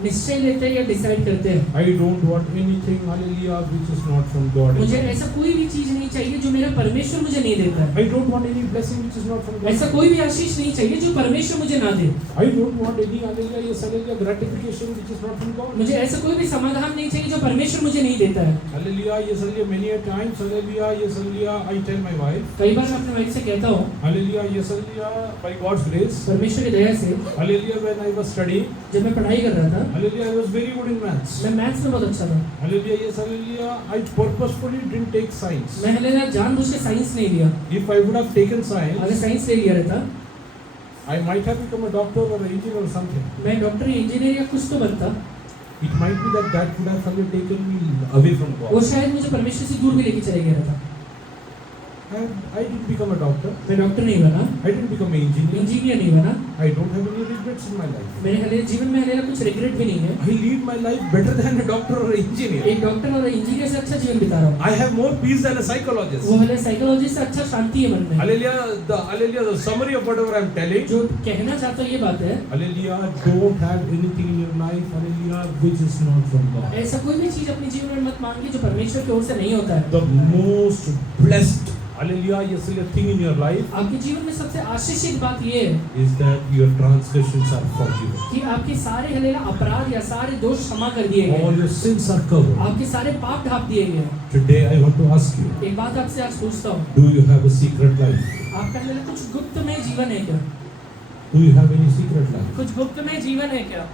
निश्चय लेते हैं या डिसाइड करते हैं, I don't want anything hallelujah which is not from God. मुझे ऐसा कोई भी चीज नहीं चाहिए जो मेरा परमेश्वर मुझे नहीं देता है, I don't want any blessing which is not from God. ऐसा कोई भी आशीष नहीं चाहिए जो परमेश्वर मुझे ना दे, I don't want any hallelujah yes hallelujah gratification which is not from God. मुझे ऐसा कोई भी समाधान नहीं चाहिए जो परमेश्वर मुझे नहीं देता है। Hallelujah yes hallelujah many a times hallelujah yes hallelujah I tell my wife कई बार मैं अपने वाइफ से कहता हूँ hallelujah yes hallelujah by God's grace परमेश्वर की दया से, hallelujah when I was studying जब मैं पढ़ाई कर रहा था hallelujah I was very good in maths. मैं मैथ्स में बहुत अच्छा था, Hallelujah, yes, hallelujah. I purposefully didn't take science. मैं हलेला जानबूझ के साइंस नहीं लिया, If I would have taken science, अगर साइंस ले लिया रहता I might have become a doctor or an engineer or something. मैं डॉक्टर या इंजीनियर या कुछ तो बनता, It might be that that would have suddenly taken me away from वो God. शायद मुझे परमेश्वर से दूर भी लेके चले गया रहता। I didn't become a doctor. मैं डॉक्टर नहीं बना, I didn't become an engineer. Engineer नहीं बना, I don't have any regrets in my life. मेरे हलेला जीवन में हलेला कुछ रिग्रेट भी नहीं है। I lead my life better than a doctor or an engineer. एक डॉक्टर और इंजीनियर से अच्छा जीवन बिता रहा हूँ, I have more peace than a psychologist. वो हले साइकोलॉजी से अच्छा शांति है मन में। Hallelujah, the summary of whatever I'm telling. जो कहना चाहता हूँ ये बात है, Hallelujah, don't have anything in your life, hallelujah, which is not from God. ऐसा कोई भी चीज अपने जीवन में मत मांगिए जो परमेश्वर की ओर से नहीं होता है। The most blessed, hallelujah, yes, thing in your life आपके जीवन में सबसे आशीषित बात ये है is that your transgressions are forgiven. कि आपके सारे हलेला अपराध या सारे दोष क्षमा कर दिए गए, All your sins are covered. आपके सारे पाप ढाप दिए गए। Today I want to ask you, एक बात आपसे आज पूछता हूँ, do you have a secret life? आपका हलेला कुछ गुप्त में जीवन है क्या? Do you have any secret life कुछ गुप्त में जीवन है क्या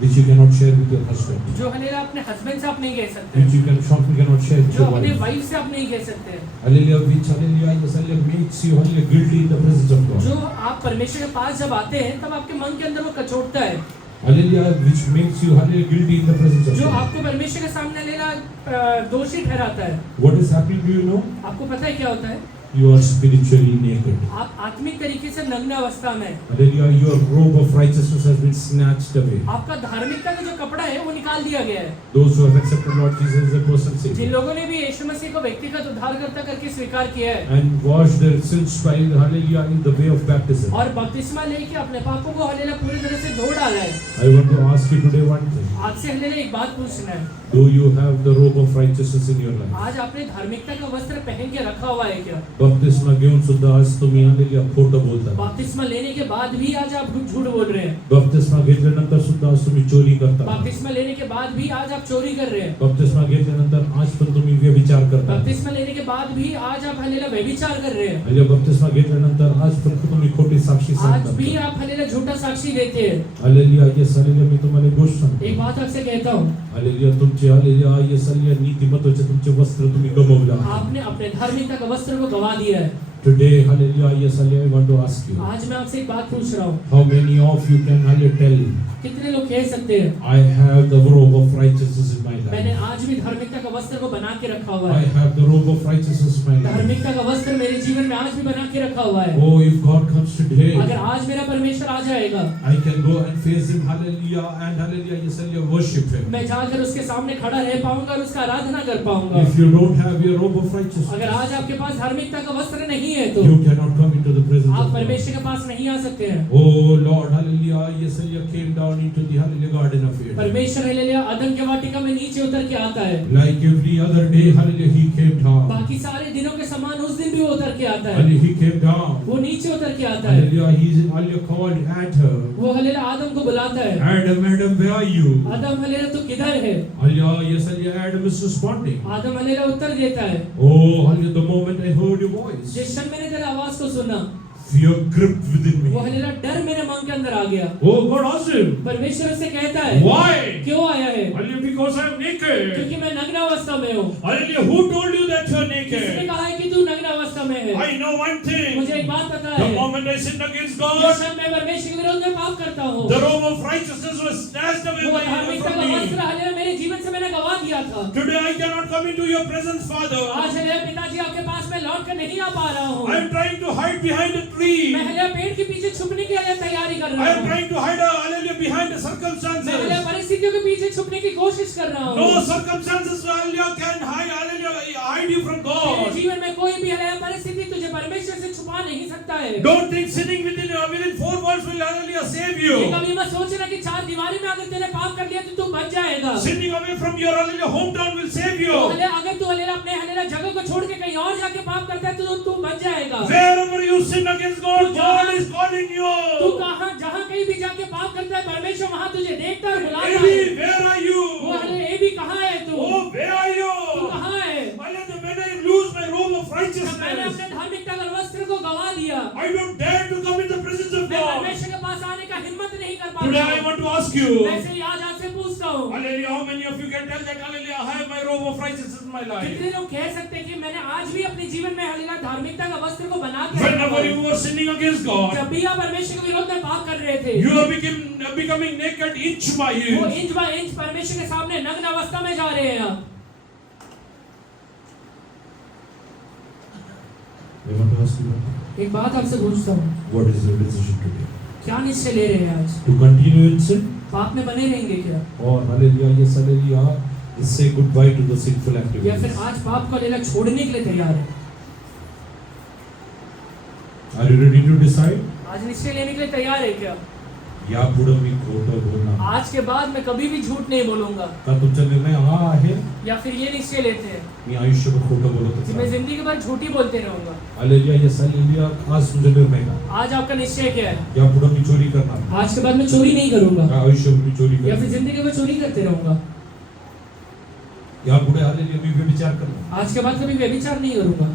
which you cannot share with your husband? जो हलेला अपने हस्बैंड से आप नहीं कह सकते, Which you cannot share with जो your अपने wife? वाइफ से आप नहीं कह सकते, Hallelujah, which hallelujah, yes, hallelujah, makes you hallelujah guilty in the presence of God. जो आप परमेश्वर के पास जब आते हैं तब आपके मन के अंदर वो कचोटता है, Hallelujah, which makes you hallelujah guilty in the presence of जो God. आपको परमेश्वर के सामने लेला दोषी ठहराता है। What is happening, do you know? आपको पता है क्या होता है? You are spiritually naked. आप आत्मिक तरीके से नग्न अवस्था में, Hallelujah, your robe of righteousness has been snatched away. आपका धार्मिकता का जो कपड़ा है वो निकाल दिया गया है। Those who have accepted Lord Jesus as a personal Jin Savior लोगों ने भी यीशु मसीह को व्यक्तिगत उद्धारकर्ता करके स्वीकार किया है and washed their sins by hallelujah in the way of baptism. और बपतिस्मा लेके अपने पापों को हलेला पूरी तरह से धो डाला है, I want to ask you today one thing. आज से हलेला एक बात पूछना है, Do you have the robe of righteousness in your life? आज आपने धार्मिकता का वस्त्र पहन के रखा हुआ है क्या? बपतिस्मा घेऊन सुद्धा आज तुम्ही hallelujah खोटं बोलता. बपतिस्मा लेने के बाद भी आज आप झूठ बोल रहे हैं, बपतिस्मा घेतल्यानंतर सुद्धा आज तुम्ही चोरी करता. बपतिस्मा लेने के बाद भी आज आप चोरी कर रहे हैं, बपतिस्मा घेतल्यानंतर आज पण तुम्ही व्यभिचार करता. बपतिस्मा लेने के बाद भी आज आप हलेला व्यभिचार कर रहे हैं, हल्ली बपतिस्मा घेतल्यानंतर आज पण तुम्ही खोटी साक्षी आज सांगता. भी आप हलेला झूठा साक्षी देते हैं। हालेलुया, येस हालेलुया, मी तुम्हाला एक गोष्ट सांगतो. एक बात आपसे कहता हूँ, हालेलुया, तुमचे हालेलुया, येस हालेलुया, नीतिमत्वाचे तुमचे वस्त्र तुम्ही गमावले आहेत. आपने अपने धार्मिकता का वस्त्र को गवा दिया है। Today, hallelujah, yes, hallelujah, I want to ask you, आज मैं आपसे एक बात पूछ रहा हूँ, how many of you can hallelujah tell कितने लोग कह सकते हैं I have the robe of righteousness in my मैंने life. आज भी धार्मिकता का वस्त्र को बना के रखा हुआ I है। have the robe of righteousness in my life. धार्मिकता का वस्त्र मेरे जीवन में आज भी बना के रखा हुआ है। Oh, if God comes today, अगर आज मेरा परमेश्वर आ जाएगा, I can go and face Him, hallelujah, and hallelujah, yes, hallelujah, worship Him. मैं जाकर उसके सामने खड़ा रह पाऊंगा और उसका आराधना कर पाऊंगा। If you don't have your robe of righteousness, अगर आज आपके पास धार्मिकता का वस्त्र नहीं है तो you cannot come into the presence आप of God. परमेश्वर के पास नहीं आ सकते हैं। Oh Lord, hallelujah, yes, hallelujah, came down into the hallelujah garden of Eden. परमेश्वर हालेलुया अदन के वाटिका में नीचे उतर के आता है। Like every other day, hallelujah, He came down. बाकी सारे दिनों के समान उस दिन भी वो उतर के आता है। Hallelujah, He came down. वो नीचे उतर के आता है। Hallelujah, He's hallelujah called Adam. वो हालेलुया आदम को बुलाता है। Adam, Adam, where are you? आदम हालेलुया तू किधर है? Hallelujah, yes, hallelujah, Adam is responding. आदम हालेलुया उत्तर देता है। Oh, hallelujah, the moment I heard your voice, जिस क्षण मैंने तेरी आवाज को सुना, fear gripped within वो me. हालेलुया डर मेरे मन के अंदर आ गया। Oh, God asked him, परमेश्वर से कहता है, why? क्यों आया है? Hallelujah, because I am naked. क्योंकि मैं नग्न अवस्था में हूँ। Hallelujah, who told you that you are किसने naked? कहा है कि तू नग्न अवस्था में है? I know one thing. मुझे एक बात पता The है। moment I sinned against जिस God, क्षण मैं परमेश्वर के विरोध में पाप करता हूँ, the robe of righteousness was snatched away वो from धार्मिकता का वस्त्र me. हालेलुया मेरे जीवन से मैंने गवा दिया था। Today I cannot come into your presence, Father. आज हालेलुया पिताजी आपके पास मैं लौट कर नहीं आ पा रहा हूँ। I am trying to hide behind a tree. मैं हालेलुया पेड़ के पीछे छुपने की हालेलुया तैयारी कर I रहा am हूँ। trying to hide, hallelujah, behind the मैं हालेलुया circumstances. परिस्थितियों के पीछे छुपने की कोशिश कर रहा हूँ। No circumstances, hallelujah, can hide you from तेरे God. जीवन में कोई भी हालेलुया परिस्थिति तुझे परमेश्वर से छुपा नहीं सकता है। Don't think sinning within four walls will, hallelujah, save ये you. कभी मत सोचना कि चार दीवारी में अगर तूने पाप कर लिया तो तू बच जाएगा। Sinning away from your, hallelujah, hometown will save you. तो हालेलुया अगर तू हालेलुया अपने हालेलुया जगह को छोड़ के कहीं और जाके पाप करता है तो तू बच जाएगा। Wherever you sin against God, God is calling तू you. कहाँ जहाँ कहीं भी जाके पाप करता है परमेश्वर वहाँ तुझे देखता है और बुलाता है। Baby, where are वो you? हालेलुया ये भी कहाँ है तू? Oh, where are तू you? कहाँ है? Hallelujah, when I lose my robe of मैंने righteousness, अपने धार्मिकता का वस्त्र को गवा दिया। I don't dare to come in the presence of मैं God. परमेश्वर के पास आने का हिम्मत नहीं कर Today पाता I हूँ। want to ask you, वैसे ही आज आपसे पूछता हूँ, hallelujah, how many of you can tell that, hallelujah, I have my robe of righteousness in my life? कितने लोग कह सकते हैं कि मैंने आज भी अपने जीवन में हालेलुया धार्मिकता का वस्त्र को बना के रखा Whenever है। you were sinning against God, जब भी आप परमेश्वर के विरोध में पाप कर रहे थे, you are becoming naked inch by वो inch. इंच बाय इंच परमेश्वर के सामने नग्न अवस्था में जा रहे हैं आप। I want to ask you, एक बात आपसे पूछता हूँ, what is your decision today? क्या निश्चय ले रहे हैं आज? To continue in sin? पाप में बने रहेंगे क्या? Or, hallelujah, yes, hallelujah, say goodbye to the sinful या फिर activities? आज पाप को हालेलुया छोड़ने के लिए तैयार है? Are you ready to decide? आज निश्चय लेने के लिए तैयार है क्या? या पुढे मी खोटं बोलणार आज के बाद मैं कभी भी झूठ नहीं बोलूंगा। का तुमचा निर्णय हा आहे या फिर ये निश्चय लेते हैं मी आयुष्यभर खोटं कि बोलतच मैं आहे. जिंदगी भर झूठी बोलते रहूंगा। हालेलुया, यस, हालेलुया, आज तुमचा निर्णय का आज आपका निश्चय क्या है? या पुढे मी चोरी करणार, आज के बाद मैं चोरी नहीं करूंगा या आयुष्यभर मी चोरी या फिर करणार, जिंदगी भर चोरी करते रहूंगा। या पुढे हालेलुया मी व्यभिचार करणार, आज के बाद कभी व्यभिचार नहीं करूंगा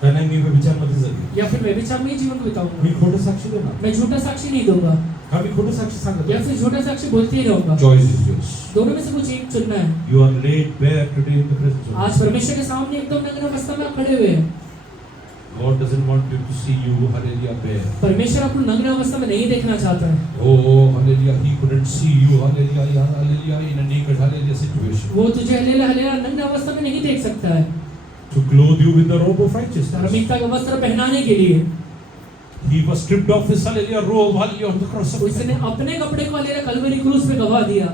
का नाही मी व्यभिचार मध्ये जाईल, या फिर व्यभिचार में ही जीवन बिताऊंगा। मी खोटं साक्षी देणार, मैं झूठा साक्षी नहीं दूंगा का मी खोटं साक्षी सांगत या फिर झूठा साक्षी बोलते ही रहूंगा। Choice is yours. दोनों में से कुछ एक चुनना है। You are laid bare today in the presence of आज परमेश्वर के सामने एकदम नग्न अवस्था में आप खड़े हुए हैं। God doesn't want you to see you, hallelujah, bare. परमेश्वर आपको नग्न अवस्था में नहीं देखना चाहता है। Oh, hallelujah, He couldn't see you, hallelujah, hallelujah, in a naked, hallelujah situation. वो तुझे हालेलुया हालेलुया नग्न अवस्था में नहीं देख सकता है। To clothe you with the robe of righteousness. धार्मिकता का वस्त्र पहनाने के लिए He was stripped off his, hallelujah, robe, hallelujah, on the cross of उसने Calvary. अपने कपड़े को हालेलुया कलवरी क्रूस पे गवा दिया।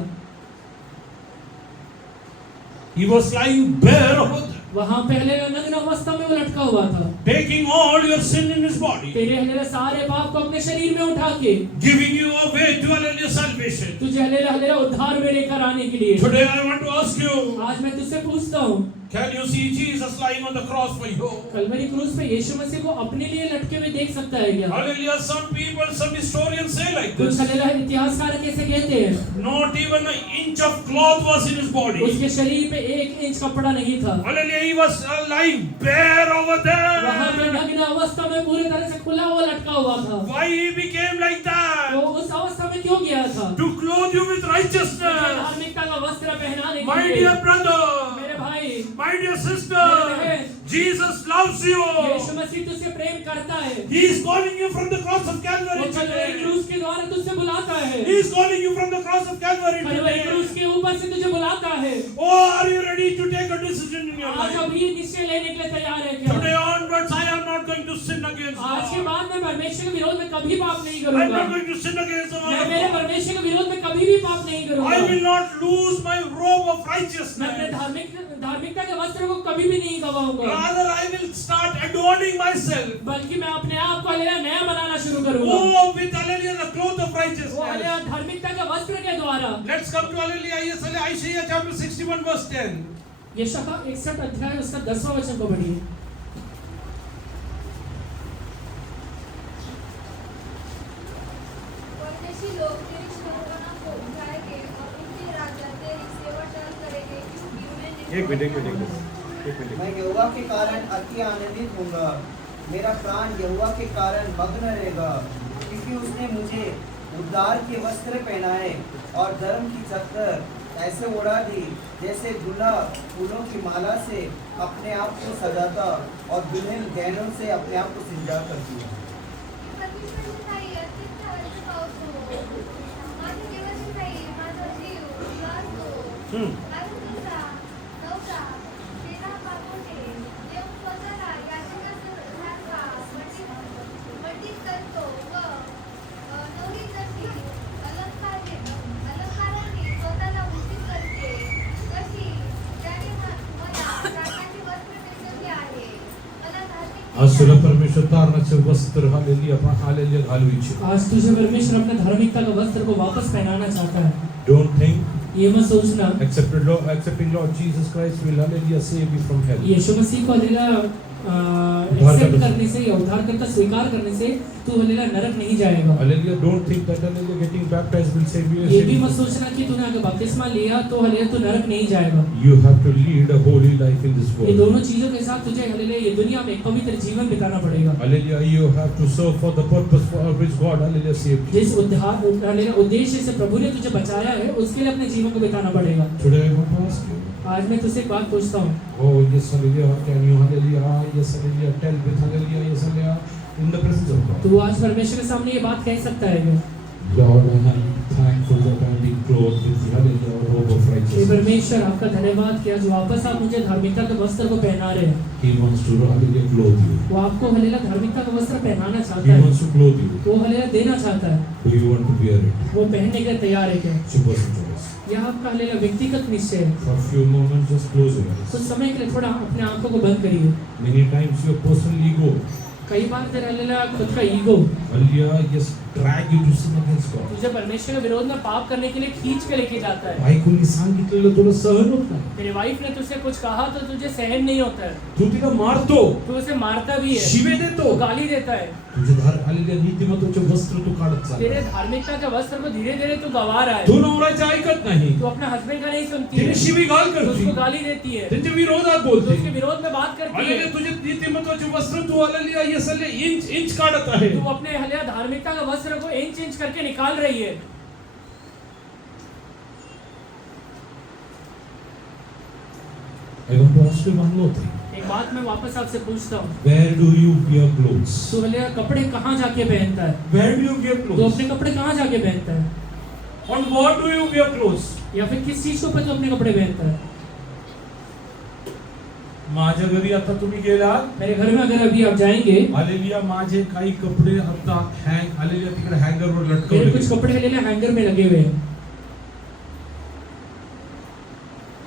He was lying bare over there, वहां पे हालेलुया नग्न अवस्था में वो लटका हुआ था। taking all your sin in his body, तेरे हालेलुया सारे पाप को अपने शरीर में उठा के giving you a way to, hallelujah, salvation. तुझे हालेलुया हालेलुया उद्धार में लेकर आने के लिए। Today I want to ask you, आज मैं तुझसे पूछता हूँ, can you see Jesus lying on the cross for you? Kalvari क्रूस पे यीशु मसीह को अपने लिए लटके हुए देख सकता है क्या? Hallelujah, some people, some historians say like कुछ this. हालेलुया इतिहासकार कैसे कहते हैं? Not even an inch of cloth was in his body. उसके शरीर पे 1 इंच कपड़ा नहीं था। Hallelujah, he was lying bare over वहां पे there. नग्न अवस्था में पूरी तरह से खुला हुआ लटका हुआ था। Why he became like तो that? उस अवस्था में क्यों गया था? To clothe you with righteousness. धार्मिकता का वस्त्र पहनाने My के लिए। dear brother, मेरे भाई, my dear sister, Jesus loves you. यीशु मसीह तुझसे प्रेम करता है। He is calling you from the cross of Calvary वो कलवरी today. क्रूस के द्वारा तुझसे बुलाता है। He is calling you from the cross of Calvary Kalvari today. क्रूस के ऊपर से तुझे बुलाता है। Oh, are you ready to take a decision in your आज life? अभी निश्चय लेने के लिए तैयार है क्या? Today onwards, I am not going to sin against आज के God. बाद मैं परमेश्वर के विरोध में कभी पाप नहीं I am करूंगा। not going to sin against the मैं word मेरे of God. परमेश्वर के विरोध में कभी भी पाप नहीं करूंगा। I will not lose my robe of मैं अपने righteousness. धार्मिकता के वस्त्र को कभी भी नहीं गवाऊंगा। Rather, I will start adorning myself. बल्कि मैं अपने आप को हालेलुया नया बनाना शुरू करूंगा। Oh, with hallelujah, the cloth of वो righteousness. हालेलुया धार्मिकता के वस्त्र के द्वारा। Let's come to hallelujah. Isaiah chapter 61 verse 10. यशायाह 61 अध्याय उसका 10वां वचन को पढ़िए। परदेशी लोग तेरी शहरपनाह को उठाएंगे और उनके राजा तेरी सेवा टहल करेंगे, क्योंकि मैंने एक मिनट मैं यहोवा के कारण अति आनंदित होऊंगा, मेरा प्राण यहोवा के कारण मग्न रहेगा, क्योंकि उसने मुझे उद्धार के वस्त्र पहनाए और धर्म की चादर ऐसे ओढ़ा दी, जैसे दूल्हा फूलों की माला से अपने आप को सजाता और दुल्हन गहनों से अपने आप को सिंजा करती है। परमेश्वराची ताई अत्यंत हळद पावतो, माझ्या देवाची ताई माझा जीव उल्हासतो. कारण तुझा नवरा तेरा पापोटे, देव स्वतःला याचकासारखा मटीत करतो व नवरीसाठी अलंकाराने स्वतःला उंचीत करते, तशी त्याने मला रागाचे वस्त्र नेसवले आहे. मला धार्मिक आज तुला परमेश्वर तारणाचे वस्त्र हालेलुया घालू इच्छितो. आज तुझे परमेश्वर अपने धार्मिकता का वस्त्र को वापस पहनाना चाहता है। Don't think ये मत सोचना accepting Lord Jesus Christ will hallelujah save you from hell. यीशु मसीह को हालेलुया एक्सेप्ट करने से या उद्धारकर्ता स्वीकार करने से तू हालेलुया नरक नहीं जाएगा। Hallelujah. Don't think that hallelujah getting baptized will save you. ये भी मत सोचना कि तूने अगर बपतिस्मा लिया तो हालेलुया तू नरक नहीं जाएगा। You have to lead a holy life in this ये world. दोनों चीजों के साथ तुझे हालेलुया ये दुनिया में एक पवित्र जीवन बिताना पड़ेगा। Hallelujah. You have to serve for the purpose for which God hallelujah saved you. जिस हालेलुया उद्देश्य से प्रभु ने तुझे बचाया है उसके लिए अपने जीवन को बिताना पड़ेगा। Today I want to ask you. आज मैं तुझसे एक बात पूछता हूँ। Oh yes hallelujah. Can you hallelujah? Yes hallelujah. Tell with hallelujah. Yes hallelujah. In the presence of God. तू आज परमेश्वर के सामने ये बात कह सकता है क्या? Lord, I am thankful that I am being clothed with the hallelujah robe of hey righteousness. परमेश्वर आपका धन्यवाद कि आज वापस आप मुझे धार्मिकता के वस्त्र को पहना रहे हैं। He wants to hallelujah clothe you. वो आपको हालेलुया धार्मिकता का वस्त्र पहनाना चाहता He है। wants to clothe you. वो हालेलुया देना चाहता है। Do you want to wear it? वो पहनने के लिए तैयार है क्या? It's your personal choice. यह आपका हालेलुया व्यक्तिगत निश्चय है। For a few moments, just close your eyes. कुछ समय के लिए थोड़ा अपने आंखों को बंद करिए। Many times your personal ego, कई बार तेरा हालेलुया खुद का ego hallelujah, just drag you to sin against God. तुझे परमेश्वर के विरोध में पाप करने के लिए खींच के लेके जाता है। बायकोनी सांगितलेलं तुला सहन होत नाही. तेरी वाइफ ने तुझसे कुछ कहा तो तुझे सहन नहीं होता है। तू तिला मारतो, तू उसे मारता भी है, शिवे देतो. तो गाली देता है। तुझे hallelujah नीतिमत्वाचे वस्त्र तू काढत तेरे चालला. धार्मिकता के वस्त्र को धीरे धीरे तू गवा रहा है। तू नवऱ्याचे ऐकत नाही. तू अपने हस्बैंड का नहीं सुनती तिने है, शिवीगाळ तू करती. उसको गाली देती है, त्यांच्या विरोधात तू बोलते. उसके विरोध में बात करती है। hallelujah तुझे नीतिमत्वाचे वस्त्र तू hallelujah ये सल्ले इंच काढत आहे. तू अपने हालेलुया धार्मिकता का वस्त्र को इंच इंच करके निकाल रही है। I want to ask you one more thing. एक बात मैं वापस आपसे पूछता हूँ, Where do you wear clothes? तू हालेलुया कपड़े कहाँ जाके पहनता है? Where do you wear तू clothes? अपने कपड़े कहाँ जाके पहनता है? On what do you wear clothes? या फिर किस चीज के ऊपर तू अपने कपड़े पहनता है? माझ्या घरी आता तुम्ही गेलात, मेरे घर में अगर अभी आप जाएंगे, हालेलुया माझे काही कपडे आता हँग हालेलुया तिकडे हँगरवर मेरे लटकवले. कुछ कपड़े हालेलुया हैंगर में लगे हुए हैं।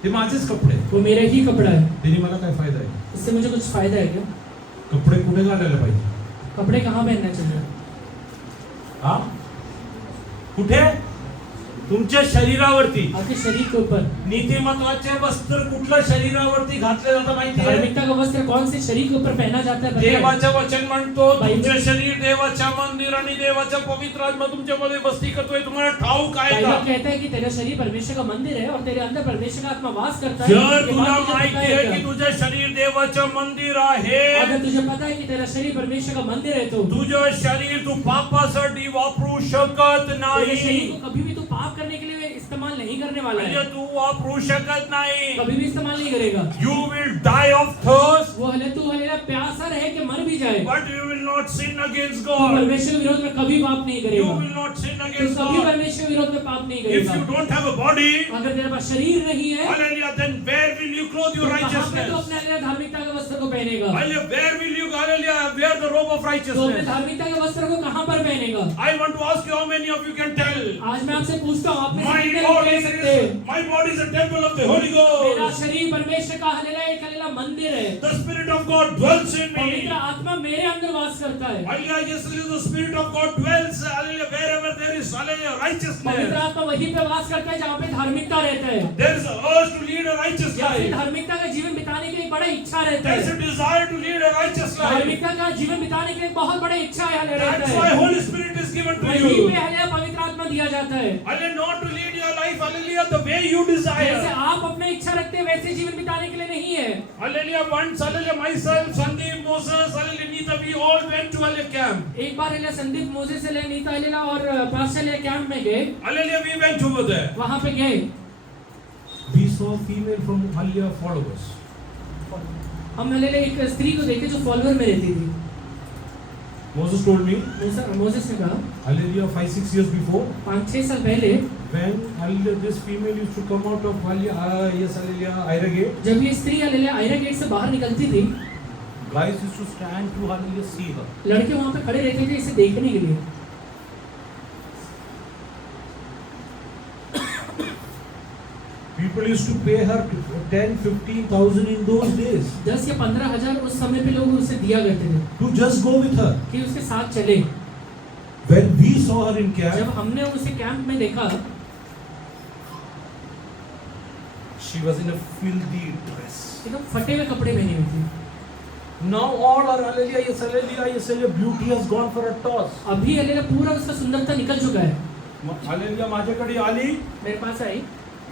ते माझेच कपडे. वो मेरा ही कपड़ा है। त्याने मला काय फायदा आहे? इससे मुझे कुछ फायदा है क्या? कपडे कुठे घालायला पाहिजे? कपड़े कहाँ पहनना चाहिए? हा? कुठे? तुमच्या शरीरावरती. आपके शरीर के ऊपर। नीतिमत्वाचे वस्त्र कुठल्या शरीरावरती घातले जातं माहिती आहे? धार्मिकता का वस्त्र कौन से शरीर के ऊपर पहना जाता है? पता है? देवाचं वचन म्हणतो बाइबल- तुमचे शरीर देवाच्या मंदिर आणि देवाच्या पवित्र आत्मा तुमच्यामध्ये वस्ती करतोय. तुम्हाला ठाऊक आहे का? बाइबल कहता है कि तेरा शरीर परमेश्वर का मंदिर है और तेरे अंदर परमेश्वर का आत्मा वास करता है। जर ये तुला बात तुझे पता माहिती है आहे क्या? की तुझे शरीर देवाचं मंदिर आहे, अगर तुझे पता है कि तेरा शरीर परमेश्वर का मंदिर है तो तुझे शरीर तू पापासाठी वापरू शकत तेरे नाही. शरीर को कभी भी तू पाप करने के लिए इस्तेमाल नहीं करने वाला म्हणजे है, तू वापरू शकत नाही. कभी भी इस्तेमाल नहीं करेगा। You will die of thirst. वो हले तू जाए, but you will not sin against तो God. परमेश्वर के विरोध में कभी पाप नहीं You करेगा, will not sin तो against कभी God. परमेश्वर के विरोध में पाप नहीं If करेगा। you don't have a body, अगर तेरे पास शरीर नहीं है, hallelujah, then where will you clothe your तो कहाँ पे righteousness? तो अपने हल्लेलुया धार्मिकता के वस्त्र को पहनेगा, Hallelujah, where will you, hallelujah, wear the robe of तो अपने righteousness? धार्मिकता के वस्त्र को कहाँ पर पहनेगा? I want to ask you, how many of you can tell? आज मैं आपसे पूछता हूँ, आप में से My कितने लोग body कह सकते हैं, is, my body is a temple of the Holy मेरा Ghost. शरीर परमेश्वर का हल्लेलुया एक हल्लेलुया मंदिर है, The Spirit of God dwells in पवित्र me. आत्मा मेरे अंदर वास करता है, Hallelujah, yes, the Spirit of God dwells, hallelujah, wherever there is, hallelujah, पवित्र righteousness. आत्मा वहीं पे वास करता है जहाँ पे धार्मिकता रहता है, There is a urge to lead a righteous या फिर life. धार्मिकता का जीवन बिताने की एक बड़ा इच्छा रहता There is है, a desire to lead a righteous life. धार्मिकता का जीवन बिताने की एक बहुत बड़ी इच्छा है रहता That's है, why Holy Spirit is given to वहीं you. पे हल्लेलुया पवित्र आत्मा दिया जाता है, Hallelujah, not to lead your life, hallelujah, the way you जैसे desire. आप अपने इच्छा रखते हैं वैसे जीवन बिताने के लिए नहीं है। Hallelujah, once, hallelujah, myself, Sandeep, Moses, hallelujah, Nita, we all went to hallelujah camp. एक बार हल्लेलुया संदीप मोजे से ले नीता हल्लेलुया और पास्टर ले कैंप में गए, Hallelujah, we went over there. वहां पे गए, We saw female from hallelujah followers. हम हल्लेलुया एक स्त्री को देखे जो फॉलोअर में रहती थी। Moses told me, मोसेस ने कहा hallelujah, 5-6 years before, 5-6 साल पहले when hallelujah, this female used to come out of hallelujah, yes, hallelujah, Ira gate, जब ये स्त्री हल्लेलुया आयरा गेट से बाहर निकलती थी, guys used to stand to hallelujah see her. लड़के वहां पे खड़े रहते थे इसे देखने के लिए। People used to pay her 10-15,000 in those days 10 या 15 हजार उस समय पे लोग उसे दिया करते थे to just go with her. कि उसके साथ चले। When we saw her in camp, जब हमने उसे कैंप में देखा, she was in a filthy dress. एकदम फटे हुए कपड़े पहने हुए थे। Now all our hallelujah, yes, hallelujah, yes, hallelujah, beauty has gone for a toss. अभी हल्लेलुया पूरा उसका सुंदरता निकल चुका है। Hallelujah, माझ्याकडे आली, मेरे पास आई,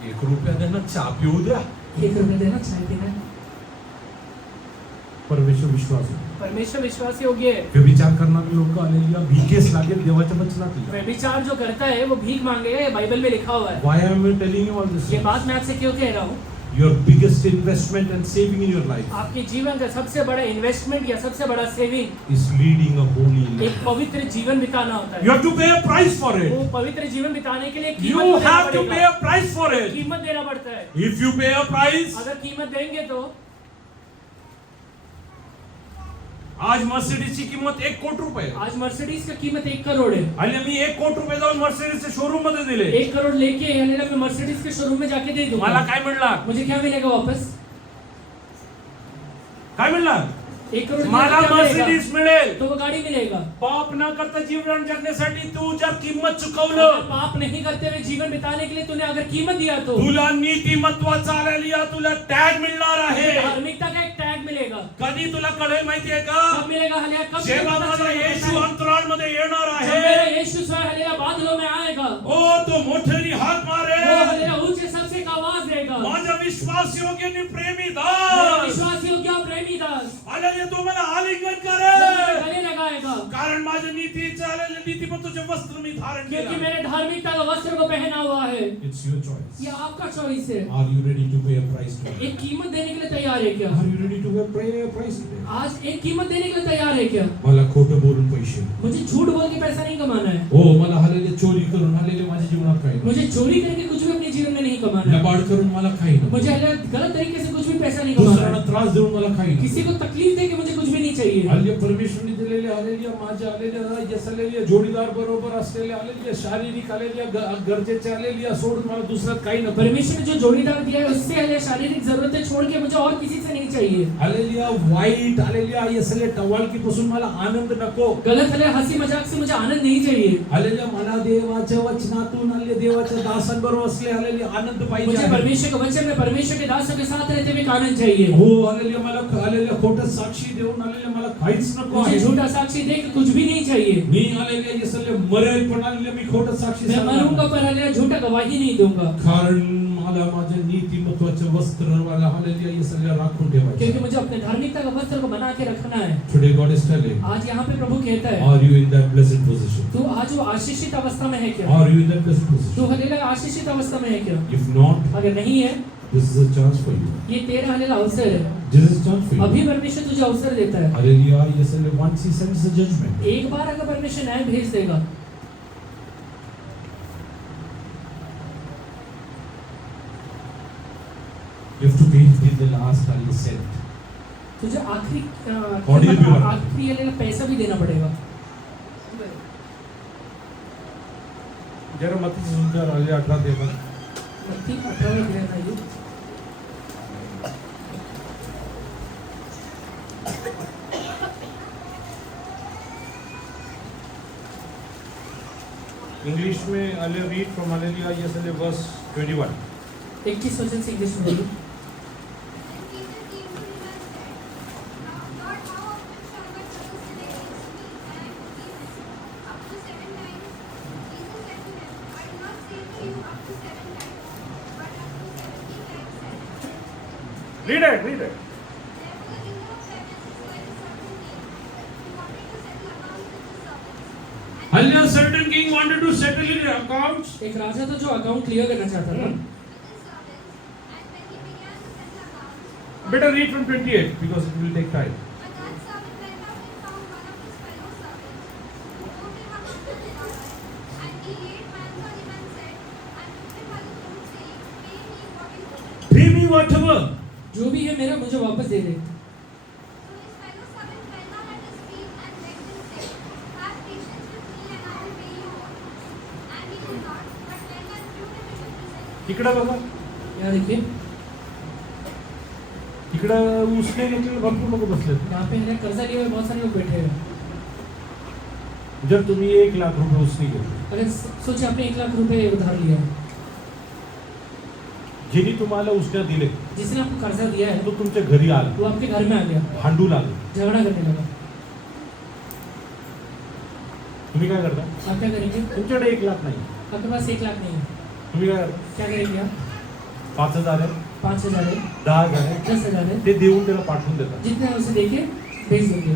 1 रुपया देना, चहा पिऊ द्या. 1 रुपया देना, चाय पीना है। परमेश्वर विश्वासी. परमेश्वर विश्वासी योग्य है। व्यभिचार करणारे लोक hallelujah भीकेस लागेल देवाच्या वचनात. व्यभिचार जो करता है वो भीख मांगेगा, ये बाइबल में लिखा हुआ है। Why am I telling you all this? ये बात मैं आपसे क्यों कह रहा हूँ? Your biggest investment and saving in your life आपके जीवन का सबसे बड़ा इन्वेस्टमेंट या सबसे बड़ा saving is leading a holy एक life. पवित्र जीवन बिताना होता You है। have to pay a price for it. वो पवित्र जीवन बिताने के लिए You कीमत देना have to pay पड़ेगा। a price for it. कीमत देना पड़ता है। If you pay a price, अगर कीमत देंगे तो आज मर्सिडीज ची किंमत 1 कोटी रुपये. आज मर्सिडीज का कीमत 1 करोड़ है। आणि मी 1 कोटी रुपये जाऊन मर्सिडीजच्या शोरूम मध्ये दिले. 1 करोड़ लेके हल्लेलुया मैं मर्सिडीज के शोरूम में जाके दे दूंगा। मला काय मिळणार? मुझे क्या मिलेगा वापस? काय मिळणार? 1 करोड़ मला मर्सिडीज मिळेल. तो वो गाड़ी मिलेगा। पाप न करता जीवन जगण्यासाठी तू जर किंमत अगर चुकवलं, पाप नहीं करते हुए जीवन बिताने के लिए तूने अगर कीमत दिया तो तुला नीतिमत्वाचा आलेला तुला टॅग मिळणार आहे. धार्मिकता का एक टैग मिलेगा। कधी तुला कळेल माहितीये का? कब मिलेगा हल्लेलुया? कब जेव्हा पता माझा चलेगा? येशू अंतराळमध्ये येणार जब मेरा आहे, यीशु स्वयं हल्लेलुया बादलों में आएगा, ओ तो मोठ्याने हात वो मारेल. हल्लेलुया ऊंचे सबसे एक आवाज देगा, माझा विश्वास योग्य आणि प्रेमी मेरा दास, विश्वासी हो गया प्रेमी दास, आलेले तो मला आलिंगन वो मुझे करेल. गले लगाएगा, कारण माझ्या नीतीचे आलेले नीतिमत्वाचे वस्त्र मी धारण क्योंकि केले. मेरे धार्मिकता का वस्त्र को पहना हुआ है। It's your choice. ये आपका चॉइस है। Are you ready to pay a price to it? एक कीमत देने के लिए तैयार है क्या? Are you ready to pay a price to it? आज एक कीमत देने के लिए तैयार है क्या? मला खोटं बोलून पैसे, मुझे झूठ बोल के पैसा नहीं कमाना है, हो मला हलेले चोरी करून हलेले माझ्या जीवनात काही नाही. मुझे चोरी करके कुछ भी अपने जीवन में नहीं कमाना है, लबाड करून मला काही नाही. मुझे गलत तरीके से कुछ भी पैसा नहीं कमाना दुसऱ्यांना है, त्रास देऊन मला काही नाही. किसी को तकलीफ दे के मुझे कुछ भी नहीं चाहिए। हल्ली परमेश्वरने दिलेले आलेल्या माझ्या आलेल्या जसलेल्या जोडीदार बरोबर असलेले आलेल्या शारीरिक आलेल्या गरजेचे आलेल्या सोडून मला दुसऱ्यात काही नको. परमेश्वर ने जो जोड़ीदार दिया है उससे हल्लेलुया शारीरिक जरूरतें छोड़ के मुझे और किसी से नहीं चाहिए। आलेल्या वाईट आलेल्या यसले टवाळकीपासून मला आनंद नको. गलत हल्लेलुया हंसी मजाक से मुझे आनंद नहीं चाहिए। आलेल्या मला देवाच्या वचनातून आलेल्या देवाच्या दासांबरोबर असले आलेले आनंद मुझे पाहिजे. परमेश्वर के वचन में परमेश्वर के दासों के साथ रहते हुए आनंद चाहिए। हो आलेल्या मला आलेल्या खोटं साक्षी देऊन आलेल्या मला काहीच नको मुझे आहे. झूठा साक्षी दे के कुछ भी नहीं चाहिए। मी आलेल्या यसले मरेल पण आलेल्या मी खोटं साक्षी मैं सांगणार मरूंगा नाही. पर हल्लेलुया झूठा गवाही नहीं दूंगा, कारण मला माझ्या नीतिमत्वाचे वस्त्र मला आलेल्या यसले राखून ठेवायचे. क्योंकि मुझे अपने धार्मिकता का वस्त्र को बना के रखना है। Today God is telling, आज यहाँ पे प्रभु कहता है, are you in that blessed position? तू आज वो आशीषित अवस्था में है क्या? Are you in that blessed position? तू हल्लेलुया आशीषित अवस्था में है क्या? If not, अगर नहीं है This is a chance for you. ये तेरा हालेलुया अवसर है, This is a chance for you. अभी परमेश्वर तुझे अवसर देता है। Hallelujah. Yes, and once He sends the judgment. एक बार अगर परमेश्वर न्याय भेज देगा, You have to pay till the last cent. तुझे आखिरी Audio भी होगा। आखिरी हालेलुया पैसा भी देना पड़ेगा। जरा मत्ती से सुनकर हालेलुया 18 देखो। मत्ती 18 में दिया था ये। इंग्लिश में hallelujah read from Hallelujah. Yes, and verse 21. 21 वचन से इंग्लिश में बोलो। Read it, read it. Hallelujah, certain king wanted to settle his accounts. एक राजा था जो अकाउंट क्लियर करना चाहता था। Better read from 28 because it will take time. Pay me whatever. जो भी है मेरा मुझे वापस दे दे। इकडं बघा, यहाँ देखिए, इकडं उसने घेतलेले भरपूर लोक बसलेत. यहाँ पे है कर्जा लिए हुए बहुत सारे लोग बैठे हैं। जर तुम्ही 1 लाख रुपये उसने घेतले, अगर सोचिए आपने 1 लाख रुपए उधार लिया है, ज्यांनी तुम्हाला उसने दिले जिसने आपको कर्जा दिया है तो तुमच्या घरी आला, वो आपके घर में आ गया, भांडू लागला, झगड़ा करने लगा, तुम्ही काय करता? आप क्या करेंगे? तुमच्याकडे 1 लाख नाही, आपके पास 1 लाख नहीं है, तुम्ही काय करता? क्या करेंगे आप? 5,000 आहे, 5,000 है, 10,000 आहे, 10,000 है, ते देऊन त्याला पाठवून देतात. जितने है उसे देके भेज देंगे।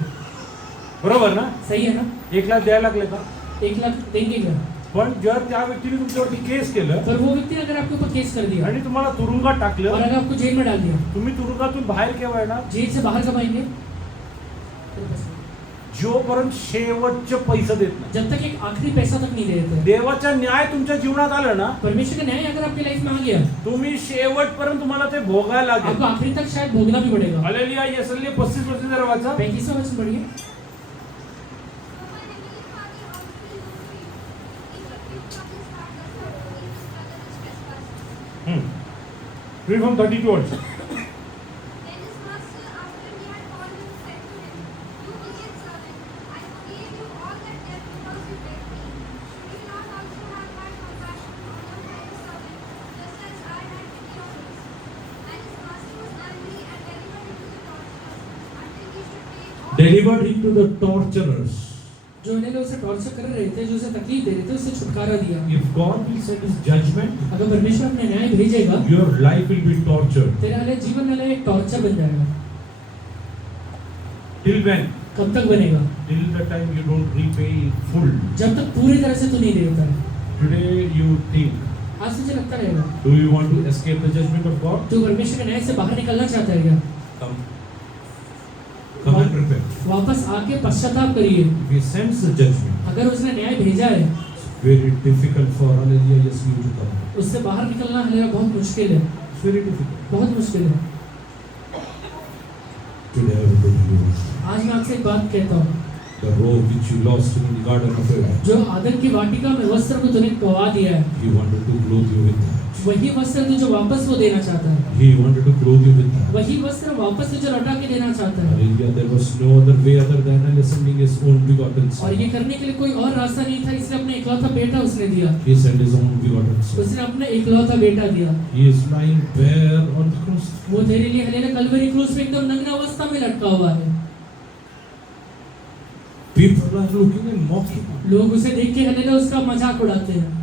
बरोबर ना? सही है ना? 1 लाख द्यायला लागले का? 1 लाख देंगे क्या? पण जर त्या व्यक्तीने तुमच्यावरती केस केलं पर वो व्यक्ति ने अगर आपके ऊपर केस कर दिया आणि तुम्हाला तुरुंगात और टाकलं, अगर आपको जेल में डाल दिया, तुम्ही तुरुंगातून बाहेर केव्हा येणार? जेल से बाहर कब आएंगे? जोपर्यंत शेवटचे पैसे देत नाही. जब तक एक आखिरी पैसा तक नहीं दे देते। देवाचा न्याय तुमच्या जीवनात आला ना, परमेश्वर का न्याय अगर आपकी लाइफ में आ गया, तुम्ही शेवटपर्यंत तुम्हाला ते भोगायला आपको लागेल. आखिरी तक शायद भोगना भी पड़ेगा। हालेलुया. यसले 35 जरा वाचा. 35वां वचन पढ़िए। Read from 32 also. Delivered him to the torturers. जो इन्हें लोग उसे टॉर्चर कर रहे थे, जो उसे तकलीफ दे रहे थे, उसे छुटकारा दिया। If God will send His judgment, अगर परमेश्वर अपने न्याय भेजेगा, your life will be tortured. तेरा लिए जीवन में एक टॉर्चर बन जाएगा। Till when? कब तक बनेगा? Till the time you don't repay in full. जब तक पूरी तरह से तू नहीं देता है। Today you think, आज तुझे लगता रहेगा, do you want to escape the judgment of God? तू परमेश्वर के न्याय से बाहर निकलना चाहता है क्या? Come and repent. वापस आके पश्चाताप करिए। If He sends the judgment, अगर उसने न्याय भेजा है, very difficult for Hallelujah, yes, you to come. उससे बाहर निकलना हमारा बहुत मुश्किल है, It's very difficult. बहुत मुश्किल है। Today I will tell you, आज मैं आपसे एक बात कहता हूँ, the robe which you lost in the garden of Eden, जो आदम की वाटिका में वस्त्र को तूने गवा दिया है, He wanted to clothe you with that. वही वस्त्र तुझे वापस वो देना चाहता है, He wanted to clothe you with that. वही वस्त्र वापस तुझे लौटा के देना चाहता है। Hallelujah. There was no other way other than sending His own begotten और Son. ये करने के लिए कोई और रास्ता नहीं था, इसलिए अपने इकलौता बेटा उसने दिया। He sent His own begotten Son. उसने अपना इकलौता बेटा दिया। He is lying bare on the cross. वो तेरे लिए हलेला कलवरी क्रूस पे एकदम नग्न अवस्था में लटका हुआ है। People are looking and mocking. लोग उसे देख के हलेला उसका मजाक उड़ाते हैं।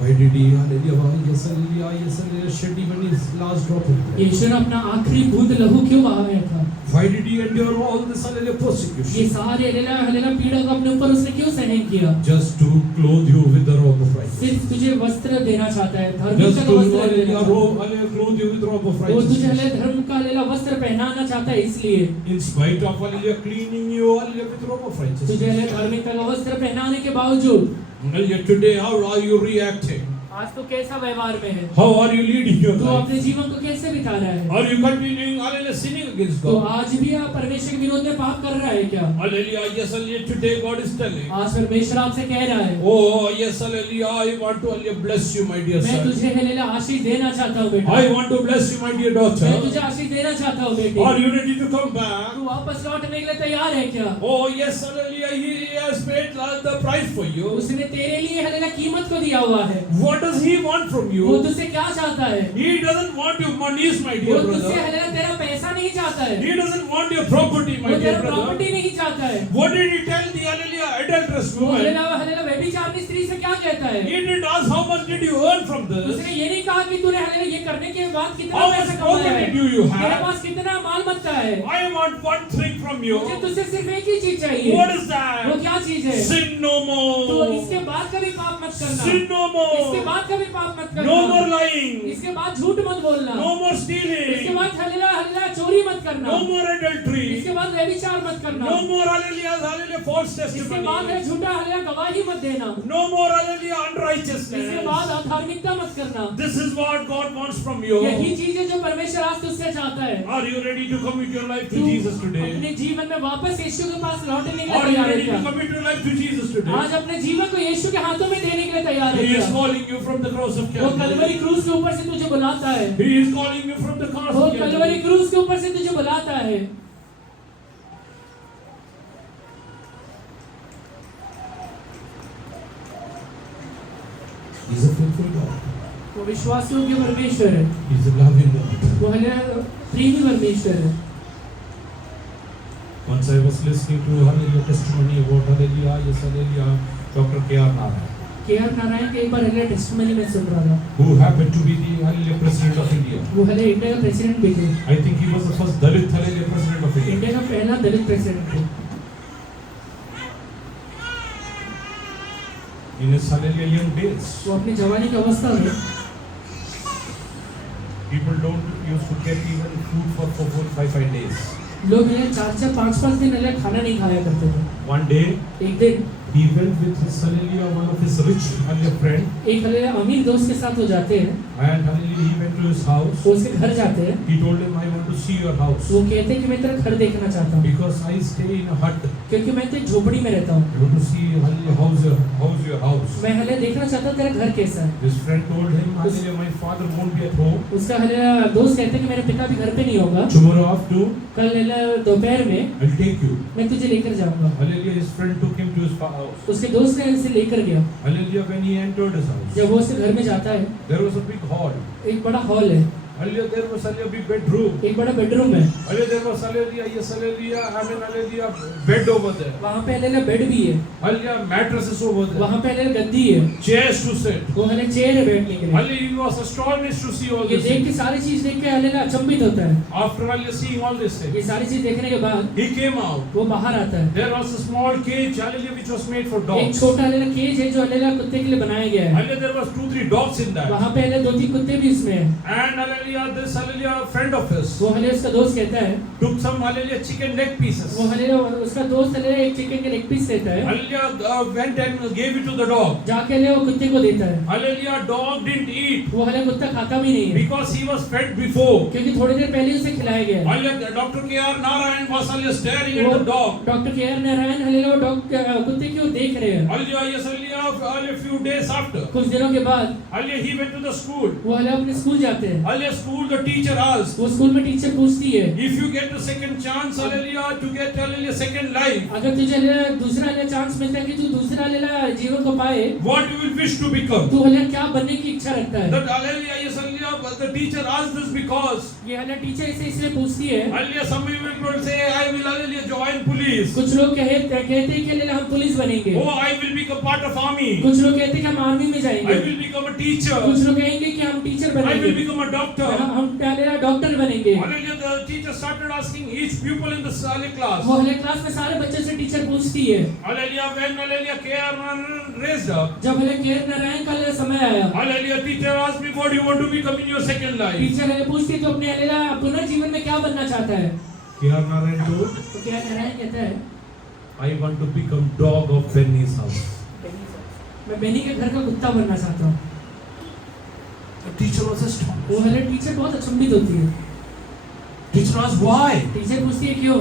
Why did He? Hallelujah. Why? Yes, Jesus hallelujah yes hallelujah shed even his last drop of blood? यीशु ने अपना आखिरी बूंद लहू क्यों बहाया था? Why did he endure all this hallelujah persecution? ये सारे हल्लेलुया पीड़ा को अपने ऊपर उसने क्यों सहन किया? Just to clothe you with the robe of righteousness. सिर्फ तुझे वस्त्र देना चाहता है, Just धार्मिकता to का वस्त्र देना hallelujah चाहता robe hallelujah clothe you with robe of है। वो तुझे righteousness. हल्लेलुया धर्म का हल्लेलुया वस्त्र पहनाना चाहता है, इसलिए In spite of hallelujah cleaning you hallelujah with robe of तुझे righteousness. हल्लेलुया धार्मिकता का वस्त्र पहनाने के बावजूद Hallelujah today how are you reacting? आज तो कैसा व्यवहार में है? How are you leading your तू life? अपने जीवन को कैसे बिता रहा है? Are you continuing hallelujah sinning against तो God? आज भी आप परमेश्वर के विरोध में पाप कर रहा है क्या? Hallelujah yes hallelujah today God is telling. आज परमेश्वर आपसे कह रहा है, Oh yes hallelujah I want to hallelujah bless you my dear मैं son. तुझे हल्लेलुया आशीष देना चाहता हूँ बेटा। I want to bless you my dear मैं daughter. तुझे आशीष देना चाहता हूँ बेटी। Are you ready to come back? तू वापस लौटने के लिए तैयार है क्या? Oh yes hallelujah he has paid the price for you. उसने तेरे लिए हल्लेलुया कीमत को दिया हुआ है। What does he want from वो you? तुझसे क्या चाहता है? He doesn't want your monies my वो dear तुझसे brother. हल्लेलुया तेरा पैसा नहीं चाहता है। He doesn't want your property my वो dear तेरा brother. प्रॉपर्टी नहीं चाहता है। What did he tell the hallelujah adulterous वो woman? हल्लेलुया व्यभिचारिणी स्त्री से क्या कहता है? He didn't ask how much did you earn from this. उसने ये नहीं कहा कि तूने हल्लेलुया ये करने के बाद कितना How पैसा much कमाया है। property do you तेरे have? पास कितना माल मत्ता है। I want one thing from you. मुझे तुझसे सिर्फ एक ही चीज चाहिए। What is वो that? क्या चीज है? Sin no तो more. इसके बाद कभी पाप मत करना। Sin no इसके more. बाद कभी पाप मत करना। No more lying. इसके बाद झूठ मत बोलना। No more इसके stealing. बाद हल्लेलुया चोरी मत करना। No more adultery. इसके बाद व्यभिचार मत करना। No more hallelujah false इसके बाद testimony. झूठा हल्लेलुया गवाही मत देना। No more hallelujah इसके unrighteousness. बाद अधार्मिकता मत करना। This is what God wants from you. यही चीज है जो परमेश्वर आज तुझसे चाहता है। Are you ready to commit your life to तू Jesus today? अपने जीवन में वापस यीशु के पास लौटने के लिए Are you तैयार है ready to क्या? commit your life to Jesus today? आज अपने जीवन को यीशु के हाथों में देने के लिए तैयार है He is क्या? calling you from the cross of वो कलवरी Calvary. क्रूस के ऊपर से तुझे बुलाता है। He is calling you from the cross वो of कलवरी Calvary. क्रूस के ऊपर से तुझे बुलाता है। He is a faithful God. वो विश्वास योग्य परमेश्वर है। He is a loving God. वो हल्लेलुया प्रेमी परमेश्वर है। Once I was listening to hallelujah testimony about hallelujah, yes hallelujah, Dr. K.R. Narayan, KR. Narayan के एक बार हल्लेलुया टेस्टिमनी में सुन रहा था। who happened to be the hallelujah president of India. वो हल्लेलुया इंडिया का प्रेसिडेंट भी थे। I think he was the first Dalit hallelujah president of India. India का पहला दलित प्रेसिडेंट थे। In his hallelujah young days, वो अपनी जवानी की अवस्था में people don't used to get even food for 4-5 days. लोग हल्लेलुया 4-4 5-5 दिन हल्लेलुया खाना नहीं खाया करते थे। One day, एक दिन he went with his hallelujah one of his rich hallelujah friend, एक हल्लेलुया अमीर दोस्त के साथ वो जाते हैं। and hallelujah he went to his house. वो उसके घर जाते हैं। He told him, I want to see your house वो कहते हैं कि मैं तेरा घर देखना चाहता हूँ, because I stay in a hut. क्योंकि मैं तो एक झोपड़ी में रहता हूँ। I want to see hallelujah how's your house. मैं हल्लेलुया देखना चाहता हूँ तेरा घर कैसा है। His friend told him, hallelujah my father won't be at home उसका हल्लेलुया दोस्त कहते हैं कि मेरे पिता भी घर पे नहीं होगा। tomorrow afternoon. कल हल्लेलुया दोपहर में I'll take you. मैं तुझे लेकर जाऊंगा। Hallelujah his friend took him to his house. उसके दोस्त ने उसे लेकर गया। Hallelujah when he entered his house, जब वो उसके घर में जाता है, there was a big hall. एक बड़ा हॉल है, Hallelujah there was hallelujah big bedroom. एक बड़ा बेडरूम है। Hallelujah there was hallelujah yes hallelujah I mean hallelujah bed over there. वहाँ पे हल्लेलुया बेड भी है, Hallelujah mattresses over there. वहाँ पे हल्लेलुया गद्दी है, Chairs to sit. वो हल्लेलुया चेयर है बैठने के लिए। Hallelujah he was astonished to see all ये this. देख के सारी चीज देख के हल्लेलुया अचंभित होता है। After hallelujah seeing all this ये things, सारी चीज देखने के बाद he came out. वो बाहर आता है। There was a small cage hallelujah which was made for एक dogs. छोटा हल्लेलुया केज है जो हल्लेलुया कुत्ते के लिए बनाया गया है। Hallelujah there was 2-3 dogs in that. वहाँ पे हल्लेलुया 2-3 कुत्ते भी इसमें है। And hallelujah this hallelujah friend of his वो हल्लेलुया उसका दोस्त कहता है, took some hallelujah chicken leg pieces. वो हल्लेलुया उसका दोस्त हल्लेलुया एक चिकन के लेग पीस देता है, Hallelujah went and gave it to the dog. जाके हल्लेलुया वो कुत्ते को देता है। Hallelujah dog didn't eat वो हल्लेलुया कुत्ता खाता भी नहीं है, because he was fed before. क्योंकि थोड़ी देर पहले उसे खिलाया गया है। Hallelujah Dr. K.R. Narayan was hallelujah staring at वो the dog. Doctor KR. Narayan hallelujah वो कुत्ते की ओर देख रहे हैं। Hallelujah yes hallelujah a few days after. कुछ दिनों के बाद Hallelujah he went to the school. वो हल्लेलुया अपने स्कूल जाते हैं। Hallelujah school the teacher asked, वो स्कूल में टीचर पूछती है, if you get the second chance hallelujah to get hallelujah second life, अगर तुझे हल्लेलुया दूसरा हल्लेलुया चांस मिलता है कि तू दूसरा हल्लेलुया जीवन को पाए, what you will wish to become? तू हल्लेलुया क्या बनने की इच्छा रखता है? That hallelujah yes hallelujah the teacher asked this because ये हल्लेलुया टीचर इसे इसलिए पूछती है। hallelujah some people will say I will hallelujah join police. कुछ लोग कहते हैं कि हल्लेलुया हम पुलिस बनेंगे, Oh I will become part of army. कुछ लोग कहते हैं कि हम आर्मी में I जाएंगे, will become a teacher. कुछ लोग कहेंगे कि हम टीचर I will बनेंगे, become a doctor. हम हालेलुया डॉक्टर बनेंगे। Hallelujah. The teacher started asking each pupil in the Sunday class. वो हालेलुया क्लास में सारे बच्चों से टीचर पूछती है। Hallelujah. When Hallelujah KR raised up. जब हालेलुया केयर नारायण का समय आया, Hallelujah. Teacher asked me, what do you want to become in your second life? Teacher hallelujah पूछती है तो अपने हालेलुया पुनर्जीवन में क्या बनना चाहता है? KR Narayan told, तो क्या नारायण कहता है, I want to become dog of Benny's house. मैं बेनी के घर का कुत्ता बनना चाहता हूँ। The teacher was astonished. वो हालेलुया टीचर बहुत अचंभित होती है। Teacher asked, why? टीचर पूछती है क्यों?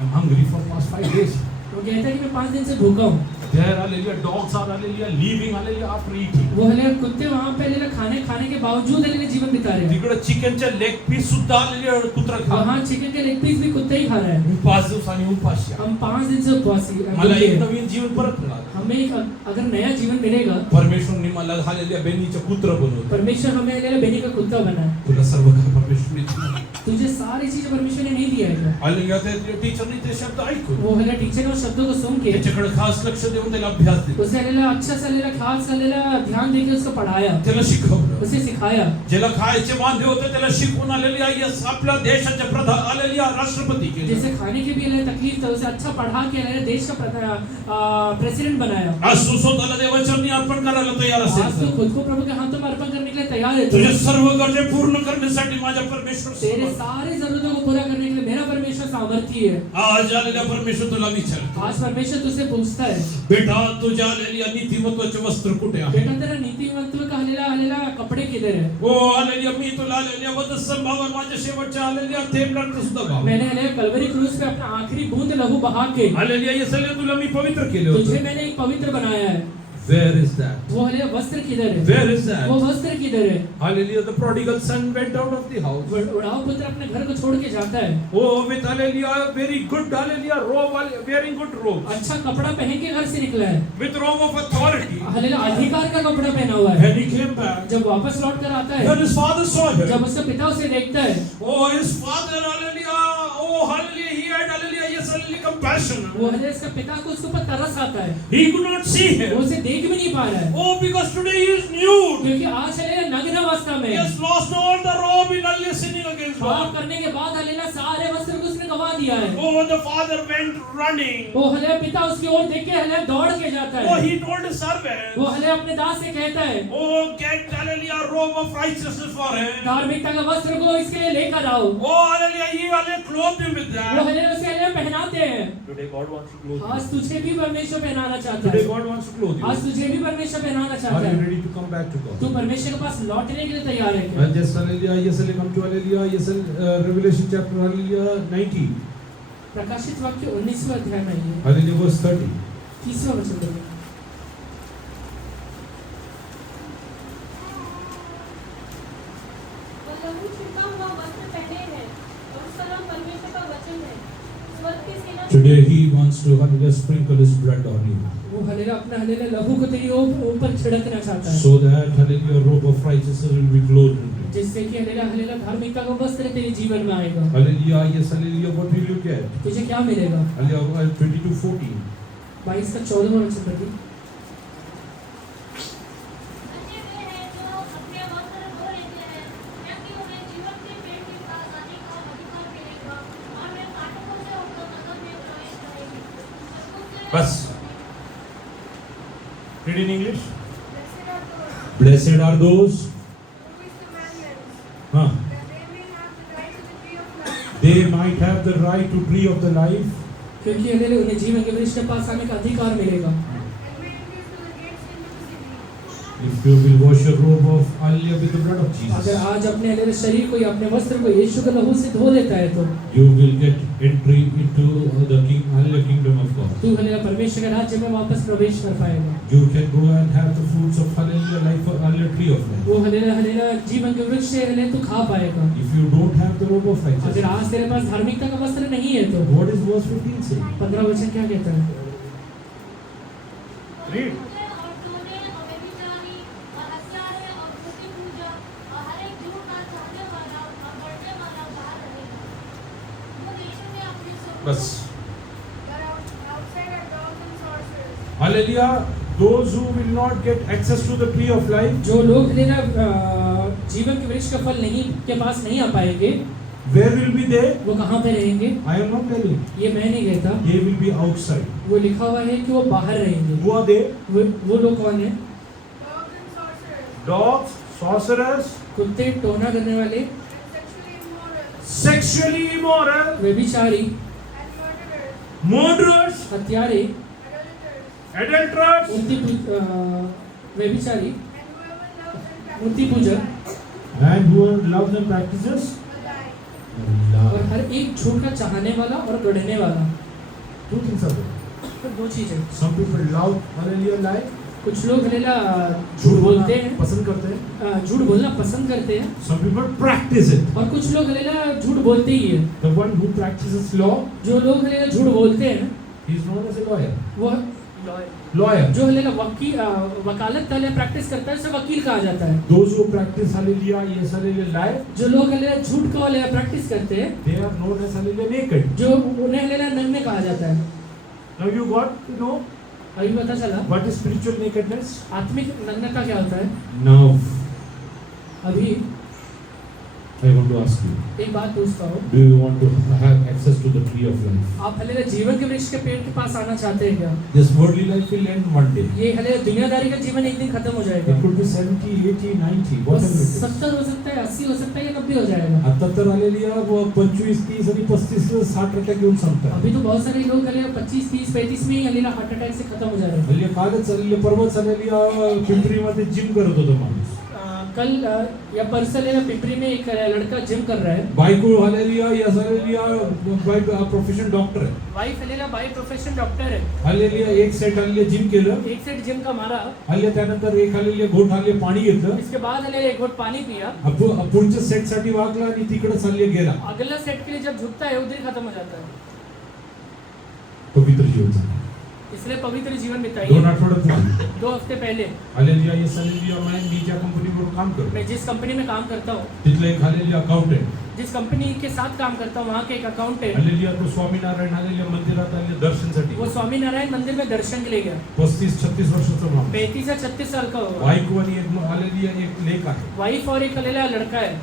I'm hungry for past 5 days. वो कहता है कि मैं 5 दिन से भूखा हूँ। There, hallelujah, dogs are, hallelujah, leaving, hallelujah, after eating. वो हालेलुया कुत्ते वहाँ पे हालेलुया खाने के बावजूद हालेलुया जीवन बिता रहे हैं। तिकडे चिकनचे लेग पीस सुद्धा hallelujah कुत्रा खा. वहाँ चिकन के लेग पीस भी कुत्ता ही खा रहा है। 5 दिवसांनी उपाशी आहे. हम 5 दिन से उपवासी हैं। मला एक नवीन जीवन परत मिळालं. हमें एक अगर नया जीवन मिलेगा, परमेश्वरने मला hallelujah बेनीचं कुत्र बनवलं. परमेश्वर हमें हालेलुया बेनी का कुत्ता बनाया। तुला सर्व काही परमेश्वरने दिलं. तुझे सारी चीजें परमेश्वर ने नहीं दिया है। hallelujah ते टीचरने ते शब्द ऐकून वो हालेलुया टीचर ने उस शब्दों को सुन के त्याच्याकडे खास लक्ष देऊन त्याला अभ्यास दिला. उसे हालेलुया अच्छा से हालेलुया खास हालेलुया ध्यान देके उसको पढ़ाया, त्याला शिकवलं. उसे सिखाया। ज्याला खायचे वांदे होते त्याला शिकवून hallelujah यस आपल्या देशाचे प्रधान hallelujah राष्ट्रपती केले. जैसे खाने की भी हालेलुया तकलीफ था, उसे अच्छा पढ़ा के हालेलुया देश का प्रेसिडेंट बनाया। आज तू स्वतःला देवाचरणी अर्पण करायला तयार आज असेल तो तर खुद को प्रभु के हाथों में अर्पण करने के लिए तैयार है। तुझे सर्व गरजे पूर्ण करण्यासाठी माझ्या परमेश्वर तेरे समर्थ. सारी जरूरतों को पूरा करने के लिए मेरा परमेश्वर सामर्थ्य है। आज आलेल्या परमेश्वर तुला विचारतो, आज परमेश्वर तुझसे पूछता है, बेटा तुझ्या आलेल्या नीतिमत्वाचे वस्त्र कुठे आहे? बेटा तेरा नीतिमत्व का हालेलुया हालेलुया कपड़े किधर है? ओ आलेल्या मी तुला आलेल्या वधस्तंभावर माझ्या शेवटच्या आलेल्या थेंब रक्त सुद्धा भाव. मैंने हालेलुया कलवरी क्रूस पे अपना आखिरी बूंद लहू बहा के आलेल्या यसले तुला मी पवित्र केले तुझे होते. मैंने एक पवित्र बनाया है। Where is that? वो हालेलुया वस्त्र किधर है? Where is that? वो वस्त्र किधर है? Hallelujah, the prodigal son went out of the house. उड़ाऊ पुत्र अपने घर को छोड़ के जाता है। Oh, with hallelujah, very good hallelujah robe, wearing good robe, अच्छा कपड़ा पहन के घर से निकला है। with robe of authority. Hallelujah अधिकार का कपड़ा पहना हुआ है। When he came back, जब वापस लौट कर आता है, when his father saw him, जब उसका पिता उसे देखता है, oh, his father, hallelujah, oh, hallelujah, he had, hallelujah, yes, hallelujah, compassion. वो हालेलुया इसका पिता को उसके ऊपर तरस आता है। He could not see वो him. उसे देख भी नहीं पा रहा है, Oh, because today he is nude. क्योंकि आज हालेलुया नग्न अवस्था में He है। has lost all the robe in hallelujah, sinning against पाप God. करने के बाद हालेलुया सारे वस्त्र को उसने गवा दिया है। Oh, the father went running. वो हालेलुया पिता उसकी ओर देख के हालेलुया दौड़ के जाता Oh, है। he told his servant, वो हालेलुया अपने दास से कहता है, oh, get hallelujah, robe of righteousness for him. धार्मिकता का वस्त्र को इसके लिए लेकर आओ। Oh, hallelujah, he hallelujah, clothed him with वो that. हालेलुया उसे हालेलुया पहनाते हैं। Today God wants to clothe आज you. तुझे भी परमेश्वर पहनाना चाहता Today है। God wants to clothe आज you. तुझे भी परमेश्वर पहनाना Are चाहता you है। ready to come back to तू God? परमेश्वर के पास लौटने के लिए तैयार है क्या? And just hallelujah, yes, hallelujah, come to hallelujah, yes, Revelation chapter hallelujah 19, प्रकाशित वाक्य 19वें अध्याय में है, hallelujah verse 30. 30वां वचन देखो। और लहू छिड़का हुआ वस्त्र पहने हैं और उसका नाम परमेश्वर का वचन है। स्वर्ग की सेना Today He wants to hallelujah sprinkle His blood on you, वो हालेलुया अपना हालेलुया लहू को तेरी ऊपर छिड़कना चाहता है, so that hallelujah robe of righteousness will be clothed in you. जिससे कि हालेलुया हालेलुया धार्मिकता का वस्त्र तेरे जीवन में आएगा। Hallelujah, yes, hallelujah, what will you get? तुझे क्या मिलेगा? Hallelujah 22:14. 22 का 14वां वचन पढ़िए। धन्य वे हैं जो अपने वस्त्र धो लेते हैं, क्योंकि उन्हें जीवन के पेड़ के पास आने का अधिकार मिलेगा और वे फाटकों से होकर नगर में प्रवेश करेंगे। बस. Read in English. Blessed are those Blessed are those, who keep the commandments, huh, that they may have the right to the tree of life, they might have the right to tree of the life क्योंकि hallelujah उन्हें जीवन के वृक्ष के पास आने का अधिकार मिलेगा। and may enter through the gates into the city. if you will wash your robe of hallelujah with the blood of अगर Jesus. आज अपने हालेलुया शरीर को या अपने वस्त्र को यीशु के लहू से धो लेता है तो You will get entry into the hallelujah kingdom of God. तू हालेलुया परमेश्वर के राज्य में वापस प्रवेश कर पाएगा। You can go and have the fruits of hallelujah life, hallelujah tree of life. वो हालेलुया हालेलुया जीवन के वृक्ष से हालेलुया तू खा पाएगा। If you don't have the robe of अगर righteousness, आज तेरे पास धार्मिकता का वस्त्र नहीं है तो what is verse 15 say? 15 वचन क्या कहता है? Read. और चोरे और व्यभिचारी और हत्यारे और मूर्ति पूजक और हर एक झूठ का चाहने वाला और बढ़ने वाला बाहर रहेगा। खुद यीशु ने अपने स्वरूप बस. outside are dogs and sorcerers. Hallelujah. Those who will not get access to the tree of life, जो लोग हालेलुया जीवन के वृक्ष का फल नहीं के पास नहीं आ पाएंगे, where will be they? वो कहाँ पे रहेंगे? I am not telling. ये मैं नहीं कहता, They will be outside. वो लिखा हुआ है कि वो बाहर रहेंगे। Who are they? वो लोग कौन है? Dogs, sorcerers, कुत्ते, टोना करने वाले, sexually immoral, व्यभिचारी, murderers, हत्यारे, adulterers, व्यभिचारी, मूर्ति पूजक, and whoever loves and practices और हर एक झूठ का चाहने वाला और गढ़ने वाला। Two things are there. दो चीजें, Some people love hallelujah lie, कुछ लोग हलेला झूठ झूठ बोलते बोलते हैं, हैं, पसंद करते हैं. झूठ बोलना पसंद करते हैं, Some people practice it. और कुछ लोग हलेला झूठ बोलते ही है। The one who practices law, जो लोग हलेला झूठ बोलते हैं, he is known as a lawyer. वो Lawyer. जो हलेला वकालत हलेला प्रैक्टिस करता है उसे वकील कहा जाता है। Those who practice hallelujah, yes hallelujah lie, जो लोग हलेला झूठ का हलेला प्रैक्टिस करते हैं, they are known as hallelujah naked. जो उन्हें हलेला नग्न कहा जाता है। Now you got to know अभी पता चला what is spiritual nakedness. आत्मिक नग्नता क्या होता है। Now अभी I want to ask you, एक बात पूछता हूँ, do you want to have access to the tree of life? आप हलेला जीवन के वृक्ष के पेड़ के पास आना चाहते हैं क्या? This worldly life will end one day. ये हलेला दुनियादारी का जीवन एक दिन खत्म हो It जाएगा। could be 70, 80, 90, whatever it is. 70 हो सकता है, 80 हो सकता है या 90 हो जाएगा। आता तर आलेली आहे 25, 30 आणि 35, 60 अटॅक येऊन संपतात. अभी तो बहुत सारे लोग हलेला 25, 30, 35 में ही हलेला हार्ट अटैक से खत्म हो जा रहे हैं। म्हणजे कालच चाललेली परवा चाललेली पिंपरीमध्ये जिम करत होता माणूस. कल या परसों हलेला पिंपरी में एक लड़का जिम कर रहा है। बायको आलेली आहे, या झालेली आहे, बाय प्रोफेशनल डॉक्टर आहे. वाइफ हलेला बाय प्रोफेशन डॉक्टर है। आलेली आहे, एक सेट आलेली आहे, जिम केलं. एक सेट जिम का मारा, आले त्यानंतर एक आलेली आहे, घोट आले, पाणी घेतलं. इसके बाद हलेला एक घोट पानी पिया। पुढच्या सेट साठी वागला आणि तिकडे चालले गेला. अगला सेट के लिए जब झुकता है उधर खत्म हो जाता है। पवित्र जीवन झालं. इसलिए पवित्र जीवन 2 बिताइए। आठवड्यापूर्वी 2 हफ्ते पहले हालेलुया, येस हालेलुया, मी ज्या कंपनीवर काम करतो मैं जिस कंपनी में काम करता हूँ, तिथलं एक हालेलुया अकाउंटंट, जिस कंपनी के साथ काम करता हूँ, वहाँ के एक अकाउंटेंट, हालेलुया, तो स्वामीनारायण हालेलुया मंदिरात आले दर्शनसाठी. वो स्वामी नारायण मंदिर में दर्शन के लिए गया। 35-36 वर्षाचा माणूस. 35 या 36 साल का होगा। बायको आणि एक हालेलुया, एक लेक आहे. वाइफ और एक हलेला लड़का है।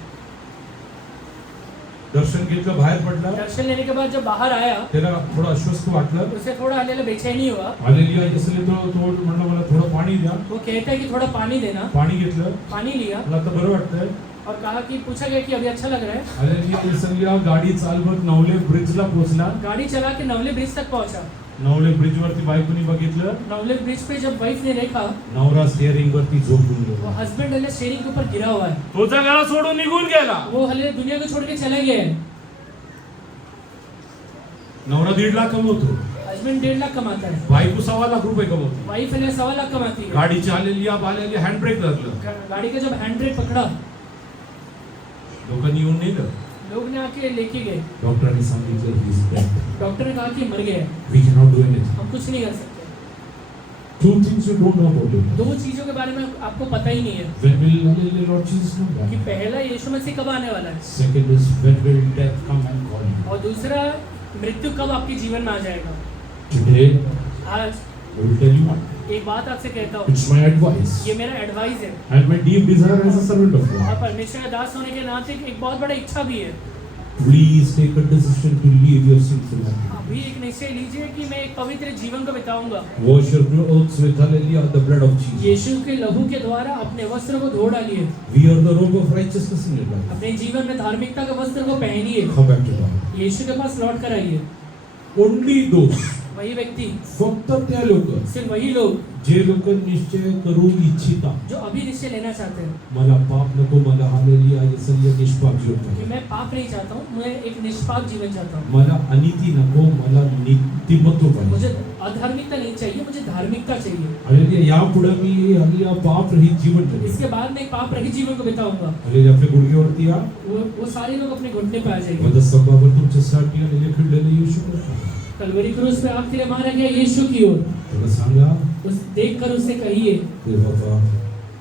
दर्शन घेतलं, बाहेर पडला. दर्शन लेने के बाद जब बाहर आया, त्याला थोडं अस्वस्थ वाटलं. उसे थोड़ा हलेला बेचैनी हुआ। हालेलुया, इसलिए तो म्हणलं मला थोडं पाणी द्या. वो कहता है कि थोड़ा पानी देना। पाणी घेतलं. पानी लिया मला आता बरं वाटतंय. और कहा कि पूछा गया कि अभी अच्छा लग रहा है। हालेलुया, इसलिए गाडी चालवत नवले ब्रिजला पोहोचला. गाड़ी चला के नवले ब्रिज तक पहुंचा। नवले ब्रिजवरती बायकोनी बघितलं. नवले ब्रिज पे जब वाइफ ने देखा, नवरा स्टेअरिंग वरती झोपून वो गेला. हस्बैंड हले स्टीयरिंग के ऊपर गिरा हुआ है। तो जगाला सोडून निघून गेला. वो हले दुनिया को छोड़ के चले गए। नवरा 1.5 लाख कमवतो. हस्बैंड 1.5 लाख कमाता है, बायको 1.25 लाख रुपये कमवतो. वाइफ हले 1.25 लाख कमाती है। गाडी चाललेली आलेली हँड ब्रेक धरलं. गाड़ी का जब हैंड ब्रेक पकड़ा, लोकांनी येऊन नेलं. लोग ने आके लेके गए। डॉक्टरांनी सांगितलं ही इज डेड. डॉक्टर ने कहा कि मर गया है, we can not do anything. हम कुछ नहीं कर सकते। 2 things you don't know about it. 2 चीजों के बारे में आपको पता ही नहीं है When will Lord Jesus come back? कि पहला यीशु मसीह कब आने वाला है, Second is when will death come and call you? और दूसरा मृत्यु कब आपके जीवन में आ जाएगा। Today आज I will tell you one. एक बात आपसे कहता हूँ, It's my advice ये मेरा एडवाइस है, and my deep desire as a servant of और God. परमेश्वर का दास होने के नाते एक बहुत बड़ा इच्छा भी है। Please take a decision to leave your sinful life. अभी एक निश्चय लीजिए कि मैं एक पवित्र जीवन को बिताऊंगा। Wash your clothes with hallelujah the blood of Jesus. यीशु के लहू के द्वारा अपने वस्त्र को धो डालिए। Wear the robe of righteousness in your life. अपने जीवन में धार्मिकता के वस्त्र को पहनिए। Come back to God. यीशु के पास लौट कर आइए। Only those, वही व्यक्ति, फक्त त्या लोक सिर्फ वही लोग जे लोक निश्चय करू इच्छिता, जो अभी निश्चय लेना चाहते हैं मला पाप नको, मला हालेलुया यसलिया निष्पाप जीवन कि पाहिजे. मैं पाप नहीं चाहता हूँ, मैं एक निष्पाप जीवन चाहता हूँ। मला अनिती नको, मला नीतिमत्व पाहिजे. मुझे अधार्मिकता नहीं चाहिए, मुझे धार्मिकता चाहिए। हालेलुया, यापुढे मी हालेलुया पाप रहित जीवन जगेन. इसके बाद मैं एक पाप रहित जीवन को बिताऊंगा। हालेलुया, आपल्या गुडघ्यावरती या. वो सारे लोग अपने घुटने पे आ जाएंगे। वधस्तंभावर तुमच्यासाठी हालेलुया खिळलेले येशू ख्रिस्त. कलवरी क्रूस पे आपके लिए मारा गया यीशु की ओर, त्याला सांगा, उस देखकर उससे कहिए हे बाबा,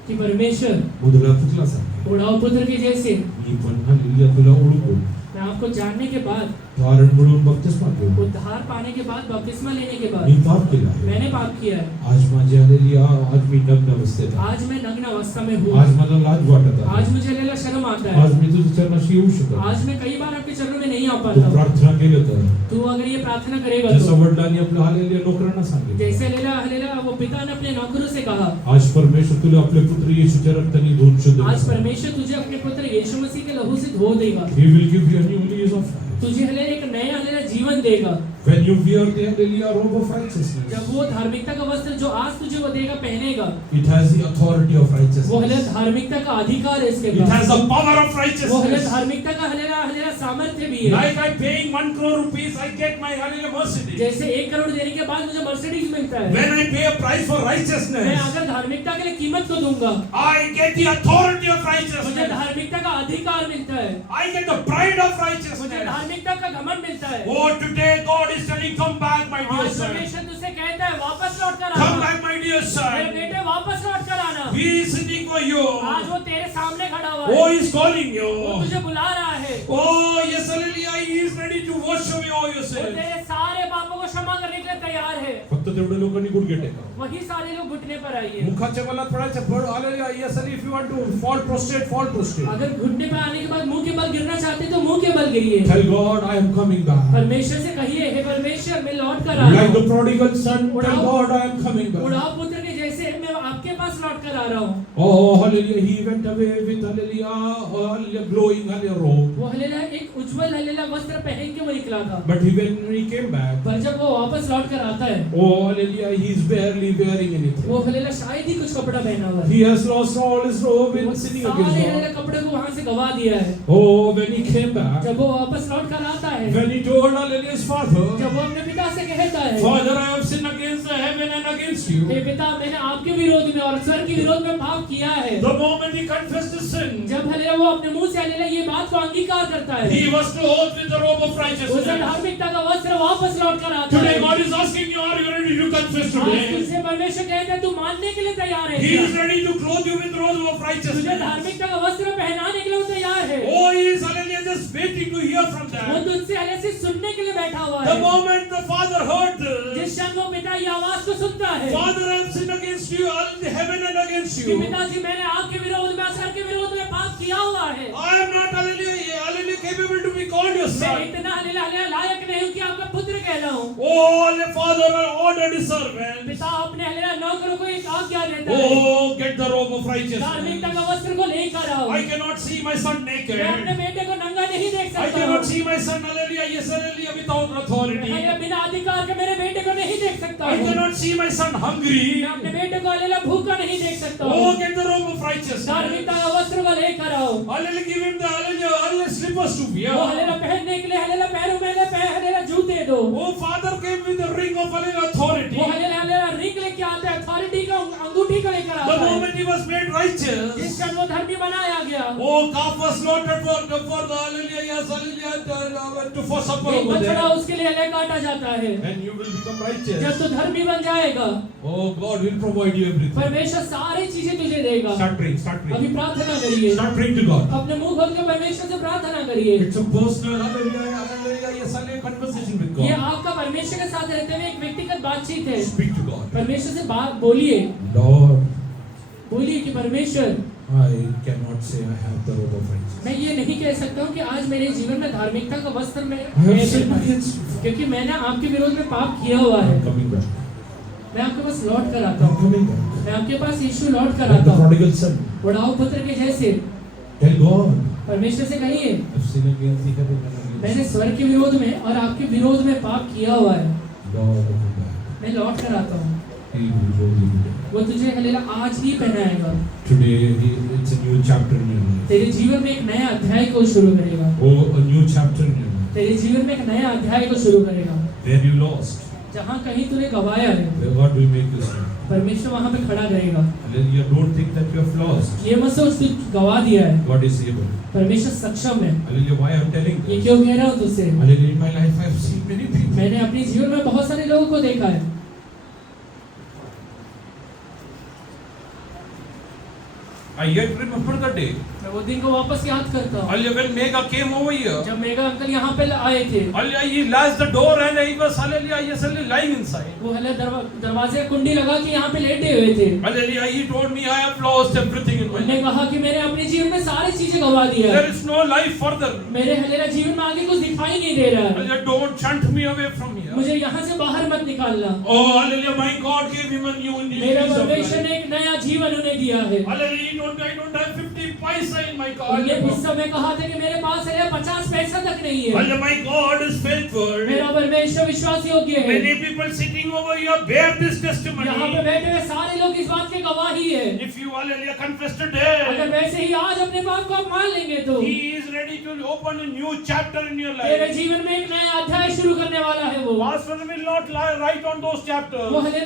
कि परमेश्वर मुदला पुतला सांगा, उड़ाव पुत्र के जैसे मी पण हालेलुया तुला ओळखू. मैं आपको जानने के बाद, कारण म्हणून बपतिस्मा घेऊन उद्धार पाने के बाद, बपतिस्मा लेने के बाद मी पाप केला आहे. मैंने पाप किया है. आज माझी हालेलुया, आज मी नग्न अवस्थेत आहे. आज मैं नग्न अवस्था में हूँ. आज मला लाज वाटत आहे. आज मुझे लेला शर्म आता है. आज मी तुझ्या चरणाशी येऊ शकत नाही. आज मैं कई बार आपके चरणों में नहीं आ तू पाता. प्रार्थना केलं तर तू अगर ये प्रार्थना करेगा जसं तो वडिलांनी आपल्या हालेलुया नोकरांना सांगितलं, जैसे लेला वो पिता ने अपने नौकरों से कहा, आज परमेश्वर तुला आपले पुत्र येशूच्या रक्ताने धुवून शुद्ध आज करेल. परमेश्वर तुझे अपने पुत्र यीशु मसीह के लहू से धो देगा. He will give you a new lease of life. तुझे हले एक नया हलेला जीवन देगा. When you wear the hallelujah robe of righteousness, जब वो धार्मिकता का वस्त्र जो आज तुझे वो देगा पहनेगा, it has the authority of वो righteousness. हले धार्मिकता का अधिकार है इसके It has pass. the power of वो हले righteousness. धार्मिकता का हलेला हलेला सामर्थ्य भी है. Like I'm paying 1 crore rupees, I get my hallelujah Mercedes. जैसे 1 करोड़ देने के बाद मुझे मर्सिडीज मिलता है. When I pay a price for मैं righteousness, अगर धार्मिकता के लिए कीमत को दूंगा, I get the authority of मुझे righteousness. धार्मिकता का अधिकार मिलता है. I get the pride of मुझे righteousness. धार्मिकता का घमंड मिलता है. Oh, today God is telling, come back, my dear आज son. परमेश्वर तुझसे कहता है वापस लौट कर Come आना. back, my dear मेरे son. बेटे वापस लौट कर आना. He is sitting for you. आज वो तेरे सामने खड़ा हुआ Oh, है. he is calling वो you. तुझे बुला रहा है. Oh, yes, hallelujah. He is ready to wash away all your वो sins. तेरे सारे पापों को क्षमा करने के लिए तैयार है. फक्त तेवढ्या लोकांनी गुडघे टेका. वही सारे लोग घुटने पर आइए. मुखाच्या बलात पडायचं फळ hallelujah. Yes, hallelujah. If you want to fall prostrate, fall prostrate. अगर घुटने पर आने के बाद मुंह के बल गिरना चाहते तो मुंह के बल गिरिए. Tell God, I am coming back. परमेश्वर से कहिए, हे परमेश्वर मैं लौट कर आ रहा Like the हूँ. prodigal son, tell God, I am coming back. उड़ाव पुत्र के जैसे मैं आपके पास लौट कर आ रहा हूँ. Oh, hallelujah. He went away with hallelujah, glowing hallelujah robe. वो हलेला एक उज्जवल हलेला वस्त्र पहन के वो निकला था. But when he came back, पर जब वो वापस लौट कर आता है, oh, hallelujah, he is barely wearing anything. वो हलेला शायद ही कुछ कपड़ा पहना हुआ है. He has lost all his robe in वो sinning सारे against हलेला God. कपड़े को वहां से गवा दिया है. Oh, when he came back, जब वो वापस लौट कर आता है, when he told hallelujah his father, जब वो अपने पिता से कहता है, Father, I have sinned against the heaven and against you. हे पिता मैंने आपके विरोध में और स्वर्ग के विरोध में पाप किया है. The moment he confessed his sin, जब हलेला वो अपने मुंह से हलेला ये बात को अंगीकार करता है, he was clothed with the robe of उसे righteousness. धार्मिकता का वस्त्र वापस लौट कर आता Today है. God is asking you, are you ready to confess आज today? तुझसे परमेश्वर कहता है तू मानने के लिए तैयार है He क्या? is ready to clothe you with robe of तुझे righteousness. धार्मिकता का वस्त्र पहनाने के लिए वो तैयार है. Oh, he is hallelujah just waiting to hear from वो that. तुझसे हले से सुनने के लिए बैठा हुआ The है. moment the father heard this, जिस क्षण वो पिता ये आवाज को सुनता है, Father, I have sinned against you, all in the heaven and against कि you. पिताजी मैंने आपके विरोध में स्वर्ग के विरोध में पाप किया हुआ है. I am not hallelujah capable to be called your मैं son. इतना हलेला लायक नहीं हूँ कि आपका पुत्र कहलाऊं. Oh, the father ordered his servant. पिता अपने हलेला नौकरों को एक आज्ञा देता है, Oh, get the robe of धार्मिकता righteousness. का वस्त्र को लेकर आओ. I cannot see my son मैं naked. अपने बेटे को नंगा नहीं देख I सकता cannot हूँ. see my son, hallelujah, yes, hallelujah, without authority. मैं बिना अधिकार के मेरे बेटे को नहीं देख सकता I हूँ. cannot see my son hungry. मैं अपने बेटे को हलेला भूखा नहीं देख सकता हूँ. Oh, get the robe of righteousness. धार्मिकता का वस्त्र को लेकर आओ. Hallelujah, give him the hallelujah slippers to wear. वो हलेला पहनने के लिए हलेला पैरों में हलेला जूते दो. Oh, father came with the ring of hallelujah authority. वो हलेला हलेला रिंग लेके आता है, अथॉरिटी का अंगूठी को लेकर The आता है. moment he was made righteous, जिस क्षण वो धर्मी बनाया गया, oh, calf was slaughtered for the hallelujah, yes, hallelujah, for supper एक over बछड़ा there. उसके लिए हले काटा जाता है. And you will become जब righteous. तू धर्मी बन जाएगा, Oh, God will provide you everything. परमेश्वर सारी चीजें तुझे देगा. Start praying, start अभी praying. प्रार्थना करिए. Start praying to God. अपने मुंह खोल के परमेश्वर से प्रार्थना करिए. It's a personal, hallelujah, hallelujah, yes, hallelujah, conversation with ये God. आपका परमेश्वर के साथ रहते हुए एक व्यक्तिगत बातचीत है. Speak to God. परमेश्वर से बात बोलिए. Lord, बोलिए कि परमेश्वर I cannot say I have the robe of righteousness. मैं ये नहीं कह सकता हूँ कि आज मेरे जीवन में धार्मिकता का वस्त्र में I have sinned against you. क्योंकि मैंने आपके विरोध में पाप किया हुआ है. I'm coming back. मैं आपके पास लौट कर आता I'm हूँ. coming back. मैं आपके पास यीशु लौट कर Like आता the हूँ. prodigal son. उड़ाऊ पुत्र के जैसे Tell God, परमेश्वर से कहिए I've sinned against the heaven and against मैंने स्वर्ग के विरोध में और आपके विरोध में पाप किया हुआ है. you. Lord, I come back. मैं लौट कर आता हूँ. He will hold you today. वो तुझे हलेला आज ही पहनाएगा. Today, it's a new chapter in your life. तेरे जीवन में एक नया अध्याय को शुरू करेगा. Oh, a new chapter in your life. तेरे जीवन में एक नया अध्याय को शुरू करेगा. Where you lost, जहाँ कहीं तूने गवाया है, where God will make you stand. परमेश्वर वहाँ पे खड़ा करेगा. Hallelujah, don't think that you have lost. ये मत सोच तू गवा दिया है. God is able. परमेश्वर सक्षम है. Hallelujah, why I'm telling ये this? क्यों कह रहा हूँ तुझसे? Hallelujah, in my life I have seen many people. मैंने अपने जीवन में बहुत सारे लोगों को देखा है. I yet remember the day. मैं वो दिन को वापस याद करता हूँ Hallelujah, when Mega came over here. जब मेगा अंकल यहाँ पे आए थे। Hallelujah, he latched the door and he was hallelujah, hallelujah, lying inside. वो दरवाजे कुंडी लगा के यहाँ पे लेटे हुए थे। Hallelujah, he told me I have lost everything in my उन्होंने life. कहा कि मैंने अपने जीवन में सारी चीजें गवा दिया है। There is no life further. मेरे हलेला जीवन में आगे कुछ दिखाई नहीं दे रहा है। Hallelujah, don't shunt me away from here. मुझे यहाँ से बाहर मत निकालना। Oh, hallelujah, my God gave him a new मेरा lease of परमेश्वर life. ने एक नया जीवन उन्हें दिया है। Hallelujah, I don't have 50 paisa in my car. उन्होंने उस समय कहा था कि मेरे पास है 50 पैसा तक नहीं है। Hallelujah, my God is faithful. मेरा परमेश्वर विश्वास योग्य है। Many people sitting over here bear this testimony. यहाँ पे बैठे हुए सारे लोग इस बात के गवाही है। If you hallelujah confess अगर today, वैसे ही आज अपने पाप को आप मान लेंगे तो He is ready to open a new chapter in your तेरे life. जीवन में एक नया अध्याय शुरू करने वाला है वो। Pastor will not write on those वो chapters. हले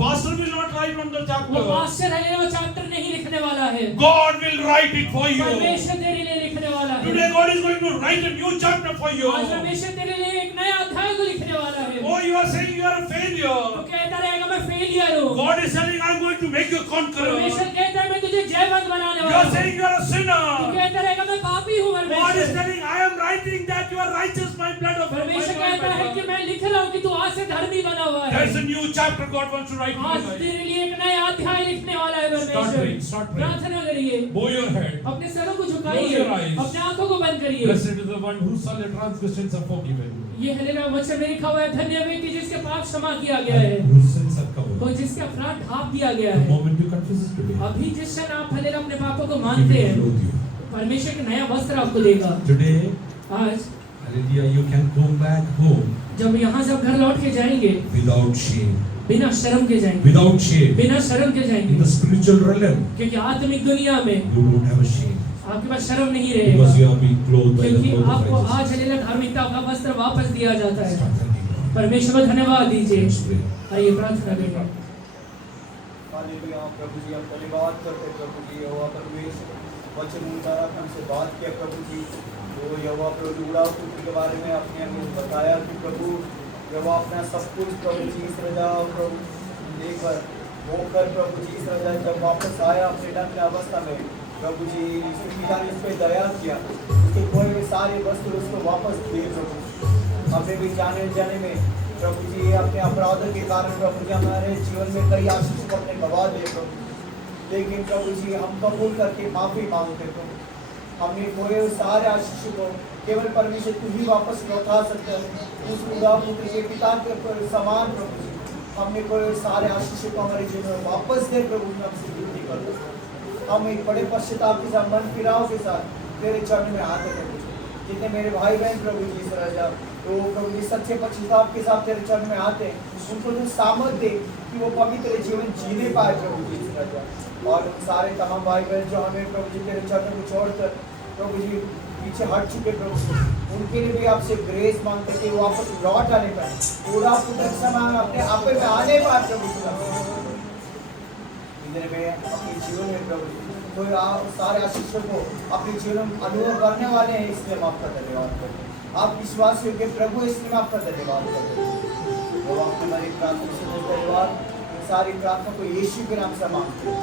Pastor will not write on the वो chapter. पास्टर है वो चैप्टर नहीं लिखने वाला है। God will write it for you. परमेश्वर तेरे लिए लिखने वाला है। Today God is going to write a new chapter for you. आज परमेश्वर तेरे लिए एक नया अध्याय को लिखने वाला है। Oh, you are saying you are a तो failure. कहता रहेगा मैं फेलियर हूँ। God is telling I am going to make you a conqueror. परमेश्वर कहता है मैं तुझे जयवंत बनाने You वाला are हूँ। saying you are a तो sinner. कहता रहेगा मैं पापी हूँ God is परमेश्वर। telling I am writing that you are righteous by blood of परमेश्वर कहता है कि मैं लिख रहा हूँ कि तू आज से धर्मी बना हुआ है। There's a new chapter God wants to write in आज your life. तेरे लिए एक नया अध्याय लिखने वाला है Start praying, परमेश्वर। start praying. प्रार्थना करिए, Bow your head. अपने सरों को Close झुकाइए, your eyes. अपने आंखों को बंद करिए। Blessed is the one whose all your transgressions are forgiven. ये हलेला वचन में लिखा हुआ है धन्य व्यक्ति जिसके पाप क्षमा किया गया है And whose sins are covered. और जिसके अपराध ढांप दिया गया The है। moment you confess it today, अभी जिस क्षण आप हलेला अपने पापों को He मानते will हैं, clothe you. परमेश्वर एक नया वस्त्र आपको देगा। Today, आज hallelujah, you can go back home जब यहाँ से आप घर लौट के जाएंगे without shame. बिना शर्म के जाएंगे, Without shame. बिना शर्म के In जाएंगे, the spiritual realm, क्योंकि आत्मिक दुनिया में you don't have a shame. आपके पास शर्म नहीं Because रहेगा, you are being clothed by the क्योंकि cloth of आपको righteousness. आज हलेला धार्मिकता का वस्त्र वापस दिया जाता है। Start thanking God. परमेश्वर को धन्यवाद दीजिए। Let's pray. आइए प्रार्थना करें। हालेलुया प्रभु जी, हम धन्यवाद करते हैं प्रभु जी। यहोवा परमेश्वर वचन द्वारा हमसे बात किया प्रभु जी। वो यहोवा प्रभु जुड़ाव पुत्र के बारे में आपने हमें बताया कि प्रभु यहोवा अपना सब कुछ प्रभु जी इस रजा प्रभु लेकर होकर प्रभु जी इस रजा जब वापस आया अपने नग्न अवस्था में प्रभु जी यीशु पिता ने उस पर दया किया, उसके खोए हुए सारे वस्त्र उसको वापस दिए प्रभु। हमें भी जाने जाने में प्रभु जी अपने अपराधों के कारण प्रभु जी हमारे जीवन में कई आशीष को अपने गवा दे प्रभु, लेकिन प्रभु जी हम कबूल करके माफी मांगते प्रभु। हमने खोए हुए सारे आशीष को केवल परमेश्वर तू ही वापस लौटा सकता है, उस खुदा पुत्र के पिता के समान प्रभु जी। हमने खोए हुए सारे आशीष को हमारे जीवन में वापस दे प्रभु, हमसे विनती कर दो। हम एक बड़े पश्चाताप के साथ मन फिराव के साथ तेरे चरण में आते हैं। जितने मेरे भाई बहन प्रभु जी इस राजा तो प्रभु जी सच्चे पश्चाताप के साथ तेरे चरण में आते हैं, उनको तो सामर्थ दे कि वो पवित्र जीवन जीने पाए प्रभु जी इस राजा। और उन सारे तमाम भाई बहन जो हमें प्रभु जी तेरे चरण को छोड़कर प्रभु जी पीछे हट चुके प्रभु, उनके लिए भी आपसे ग्रेस मांगते कि वो वापस लौट आने पाए, पूरा पुत्र समान अपने आप में आने पाए प्रभु जी। में अपने जीवन में प्रभु कोई सारे आशीषों को अपने जीवन में अनुभव करने वाले हैं, इसलिए हम आपका धन्यवाद करते हैं। आप विश्वास योग्य प्रभु, इसलिए हम आपका धन्यवाद करते हैं। और आप हमारी प्रार्थना से धन्यवाद, सारी प्रार्थना को यीशु के नाम से मांगते हैं।